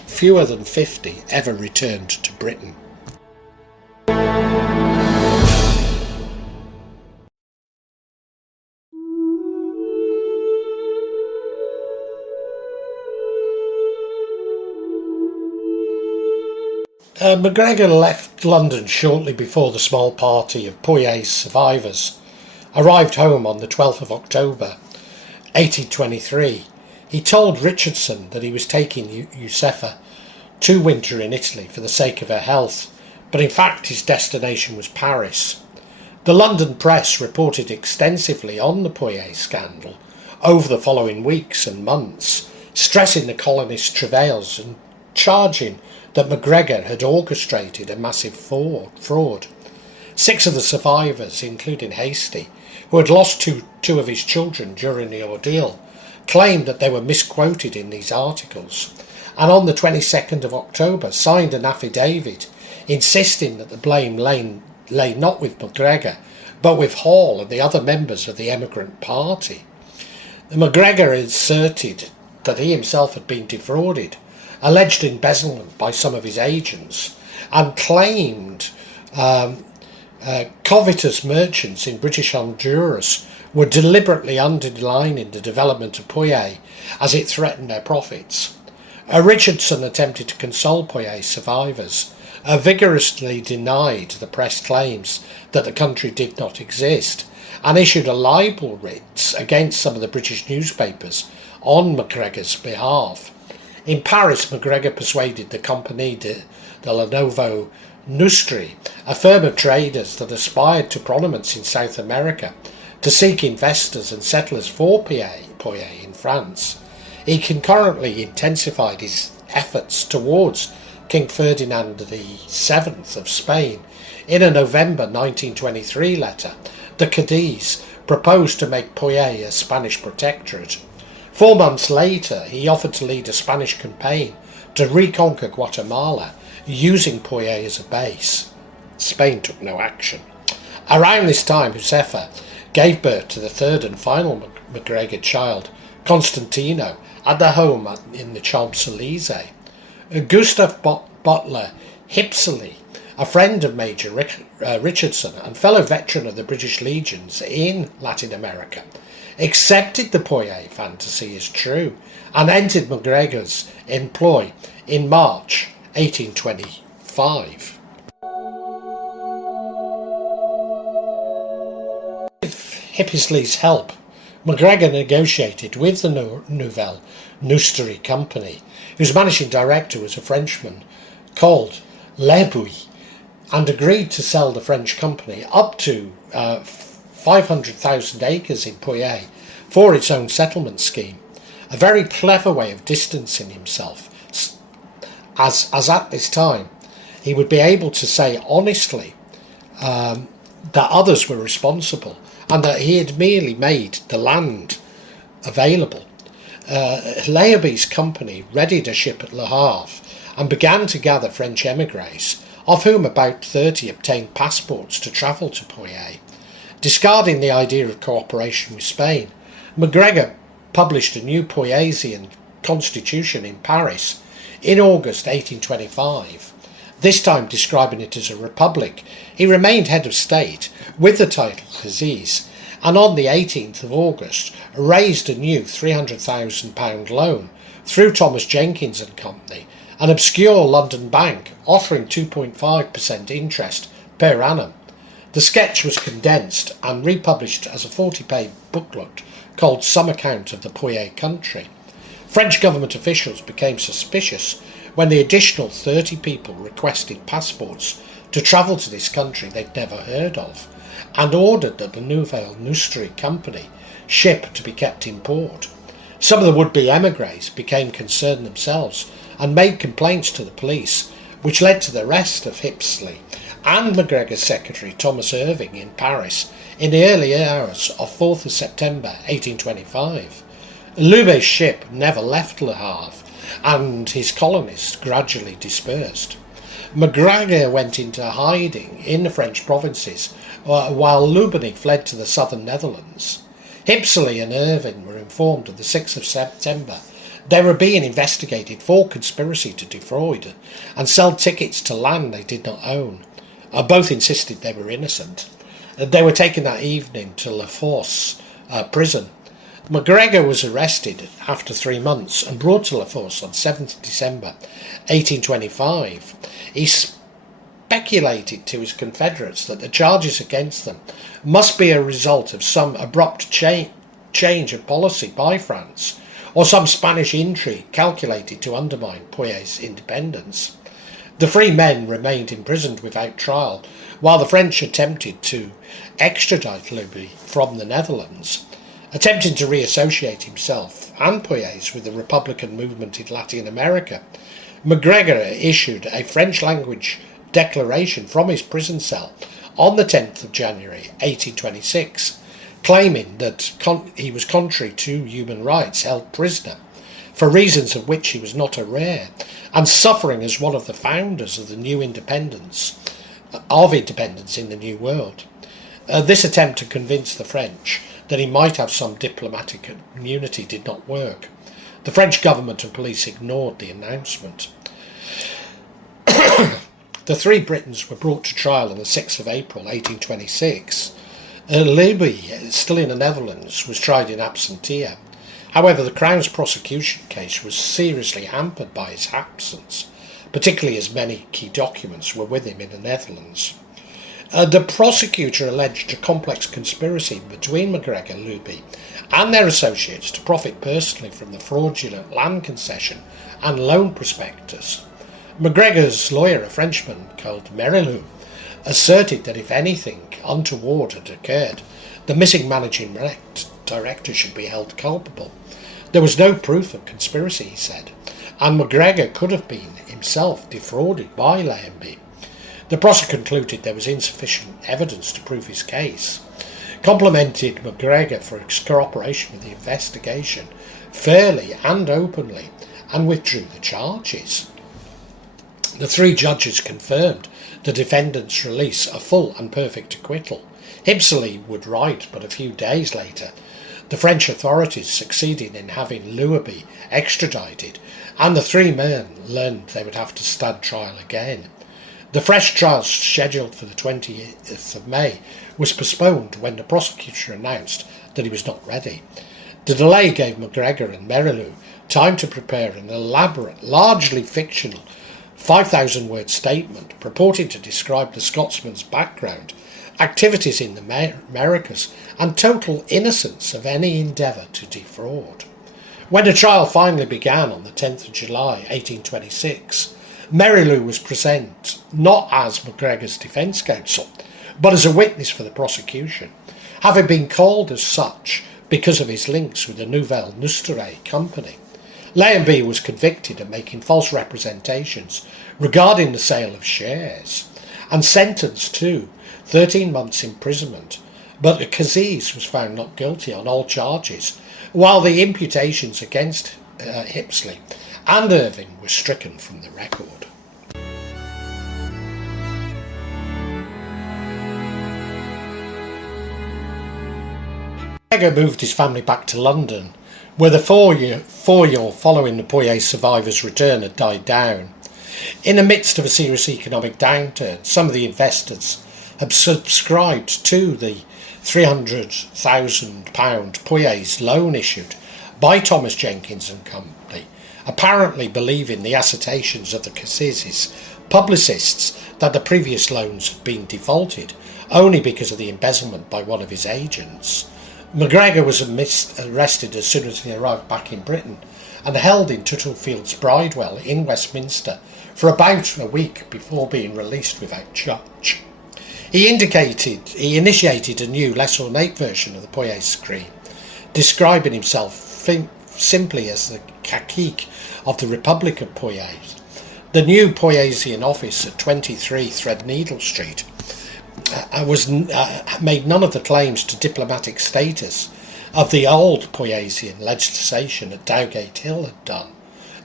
Fewer than 50 ever returned to Britain. MacGregor left London shortly before the small party of Poyais survivors arrived home on the 12th of October 1823. He told Richardson that he was taking Josefa to winter in Italy for the sake of her health, but in fact his destination was Paris. The London press reported extensively on the Poyais scandal over the following weeks and months, stressing the colonists' travails and charging that MacGregor had orchestrated a massive fraud. 6 of the survivors, including Hastie, who had lost two of his children during the ordeal, claimed that they were misquoted in these articles, and on the 22nd of October signed an affidavit insisting that the blame lay not with MacGregor, but with Hall and the other members of the emigrant party. MacGregor asserted that he himself had been defrauded, alleged embezzlement by some of his agents, and claimed covetous merchants in British Honduras were deliberately underlining the development of Poyais as it threatened their profits. Richardson attempted to console Poyais survivors, vigorously denied the press claims that the country did not exist, and issued a libel writ against some of the British newspapers on MacGregor's behalf. In Paris, MacGregor persuaded the Compagnie de la Nouveau Industrie, a firm of traders that aspired to prominence in South America, to seek investors and settlers for Poyais in France. He concurrently intensified his efforts towards King Ferdinand VII of Spain. In a November 1923 letter, the Cadiz proposed to make Poyais a Spanish protectorate. 4 months later, he offered to lead a Spanish campaign to reconquer Guatemala, using Poyais as a base. Spain took no action. Around this time, Josefa gave birth to the third and final MacGregor child, Constantino, at their home in the Champs-Élysées. Gustav Butler Hipsley, a friend of Major Richardson and fellow veteran of the British Legions in Latin America, accepted the Poyais fantasy as true and entered MacGregor's employ in March 1825. With Hipsley's help, MacGregor negotiated with the Nouvelle Industrie Company, whose managing director was a Frenchman called Lebuy, and agreed to sell the French company up to 500,000 acres in Poyais for its own settlement scheme, a very clever way of distancing himself, as at this time he would be able to say honestly that others were responsible and that he had merely made the land available. Leaby's company readied a ship at Le Havre and began to gather French emigres, of whom about 30 obtained passports to travel to Poyais. Discarding the idea of cooperation with Spain, MacGregor published a new Poyaisian constitution in Paris in August 1825, this time describing it as a republic. He remained head of state with the title Cazique, and on the 18th of August raised a new £300,000 loan through Thomas Jenkins and Company, an obscure London bank offering 2.5% interest per annum. The sketch was condensed and republished as a 40-page booklet called Some Account of the Poyais Country. French government officials became suspicious when the additional 30 people requested passports to travel to this country they'd never heard of, and ordered that the Nouvelle Industrie Company ship to be kept in port. Some of the would-be emigres became concerned themselves and made complaints to the police, which led to the arrest of Hipsley and MacGregor's secretary Thomas Irving in Paris in the early hours of 4th of September 1825. Lubé's ship never left Le Havre, and his colonists gradually dispersed. MacGregor went into hiding in the French provinces, while Lubany fled to the southern Netherlands. Hipsley and Irving were informed on the 6th of September they were being investigated for conspiracy to defraud and sell tickets to land they did not own. Both insisted they were innocent. They were taken that evening to La Force prison. MacGregor was arrested after 3 months and brought to La Force on 7th December 1825. He speculated to his confederates that the charges against them must be a result of some abrupt change of policy by France, or some Spanish intrigue calculated to undermine Poyais' independence. The three men remained imprisoned without trial, while the French attempted to extradite Lubbe from the Netherlands. Attempting to reassociate himself and Poyais with the Republican movement in Latin America, MacGregor issued a French-language declaration from his prison cell on the 10th of January 1826, claiming that he was contrary to human rights, held prisoner, for reasons of which he was not aware, and suffering as one of the founders of the new independence in the New World. This attempt to convince the French that he might have some diplomatic immunity did not work. The French government and police ignored the announcement. The three Britons were brought to trial on the 6th of April 1826. Lubbe, still in the Netherlands, was tried in absentia. However, the Crown's prosecution case was seriously hampered by his absence, particularly as many key documents were with him in the Netherlands. The prosecutor alleged a complex conspiracy between MacGregor, Lubbe, and their associates to profit personally from the fraudulent land concession and loan prospectus. MacGregor's lawyer, a Frenchman called Merilou, asserted that if anything untoward had occurred, the missing managing director should be held culpable. There was no proof of conspiracy, he said, and MacGregor could have been himself defrauded by Lubbe. The prosecutor concluded there was insufficient evidence to prove his case, complimented MacGregor for his cooperation with the investigation fairly and openly, and withdrew the charges. The three judges confirmed the defendant's release a full and perfect acquittal. Hipsley would write but a few days later, the French authorities succeeded in having Lubbe extradited, and the three men learned they would have to stand trial again. The fresh trial, scheduled for the 20th of May, was postponed when the prosecutor announced that he was not ready. The delay gave MacGregor and Merilou time to prepare an elaborate, largely fictional 5,000-word statement purporting to describe the Scotsman's background, activities in the Americas, and total innocence of any endeavour to defraud. When the trial finally began on the 10th of July 1826, Merilou was present not as MacGregor's defence counsel, but as a witness for the prosecution, having been called as such because of his links with the Nouvelle Industrie company. Lubbe was convicted of making false representations regarding the sale of shares and sentenced to 13 months' imprisonment, but Cazique was found not guilty on all charges, while the imputations against Hipsley and Irving were stricken from the record. MacGregor moved his family back to London, where the four-year following the Poyais survivors' return had died down. In the midst of a serious economic downturn, some of the investors had subscribed to the £300,000 Poyais loan issued by Thomas Jenkins and Company, apparently believing the assertions of the Cazique's publicists that the previous loans had been defaulted only because of the embezzlement by one of his agents. MacGregor was arrested as soon as he arrived back in Britain and held in Tuttlefields Bridewell in Westminster for about a week before being released without charge. He initiated a new, less ornate version of the Poyais scheme, describing himself simply as the Cazique of the Republic of Poyais. The new Poyaisian office at 23 Threadneedle Street made none of the claims to diplomatic status of the old Poyaisian legislation at Dowgate Hill had done.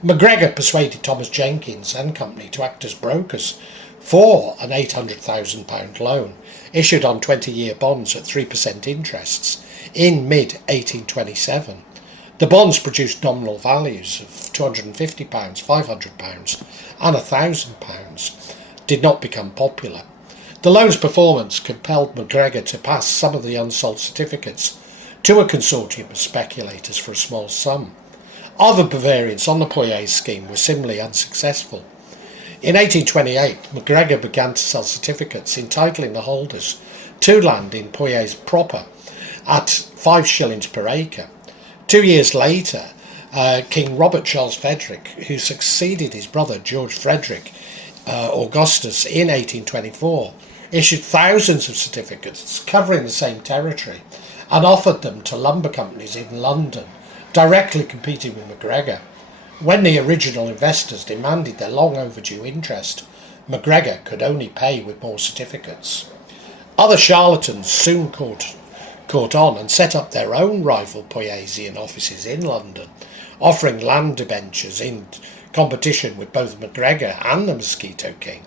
MacGregor persuaded Thomas Jenkins and Company to act as brokers for an £800,000 loan issued on 20-year bonds at 3% interests in mid-1827. The bonds produced nominal values of £250, £500 and £1,000, did not become popular. The loan's performance compelled MacGregor to pass some of the unsold certificates to a consortium of speculators for a small sum. Other variants on the Poyais scheme were similarly unsuccessful. In 1828, MacGregor began to sell certificates entitling the holders to land in Poyais proper at 5 shillings per acre. 2 years later, King Robert Charles Frederick, who succeeded his brother George Frederick Augustus in 1824, issued thousands of certificates covering the same territory and offered them to lumber companies in London, directly competing with MacGregor. When the original investors demanded their long overdue interest, MacGregor could only pay with more certificates. Other charlatans soon caught on and set up their own rival Poyaisian offices in London, offering land debentures in competition with both MacGregor and the Mosquito King.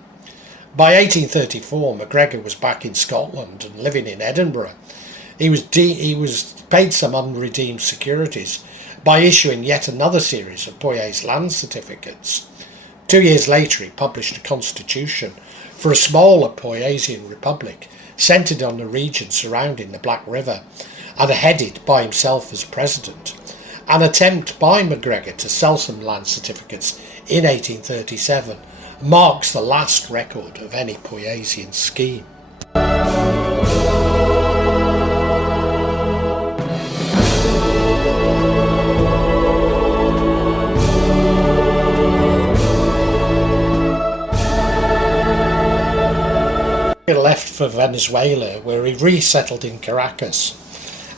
By 1834, MacGregor was back in Scotland and living in Edinburgh. He was paid some unredeemed securities by issuing yet another series of Poyais land certificates. 2 years later, he published a constitution for a smaller Poyaisian republic centred on the region surrounding the Black River and headed by himself as president. An attempt by MacGregor to sell some land certificates in 1837 marks the last record of any Poyaisian scheme. He left for Venezuela, where he resettled in Caracas,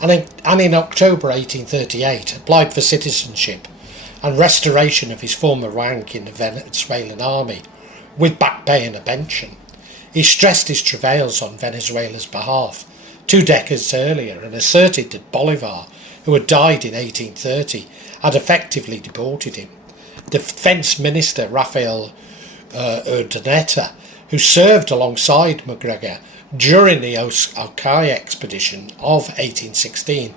and in October 1838 applied for citizenship and restoration of his former rank in the Venezuelan army, with back pay and a pension. He stressed his travails on Venezuela's behalf 2 decades earlier and asserted that Bolivar, who had died in 1830, had effectively deported him. Defence Minister Rafael Urdaneta, who served alongside MacGregor during the Okai expedition of 1816,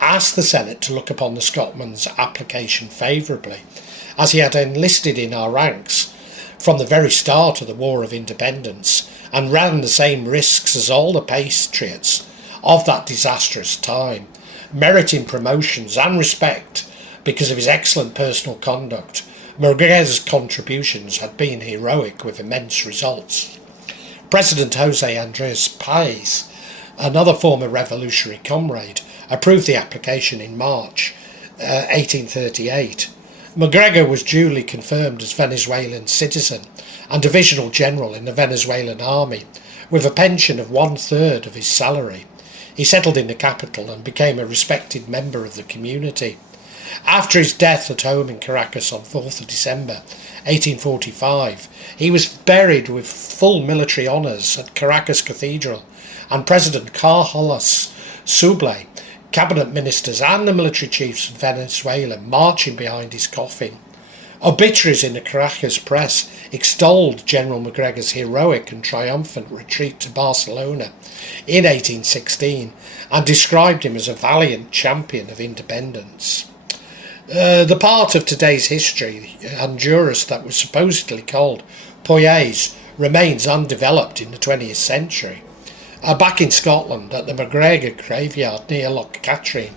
asked the Senate to look upon the Scotsman's application favourably, as he had enlisted in our ranks from the very start of the War of Independence and ran the same risks as all the patriots of that disastrous time, meriting promotions and respect because of his excellent personal conduct. MacGregor's contributions had been heroic with immense results. President José Andrés Poyais, another former revolutionary comrade, approved the application in March 1838. MacGregor was duly confirmed as Venezuelan citizen and divisional general in the Venezuelan army, with a pension of 1/3 of his salary. He settled in the capital and became a respected member of the community. After his death at home in Caracas on 4th of December 1845, he was buried with full military honours at Caracas Cathedral, and President Carlos Sublé, cabinet ministers and the military chiefs of Venezuela marching behind his coffin. Obituaries in the Caracas press extolled General MacGregor's heroic and triumphant retreat to Barcelona in 1816 and described him as a valiant champion of independence. The part of today's history, Honduras, that was supposedly called Poyais, remains undeveloped in the 20th century. Back in Scotland, at the MacGregor graveyard near Loch Katrine,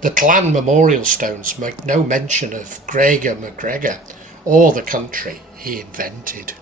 the clan memorial stones make no mention of Gregor MacGregor or the country he invented.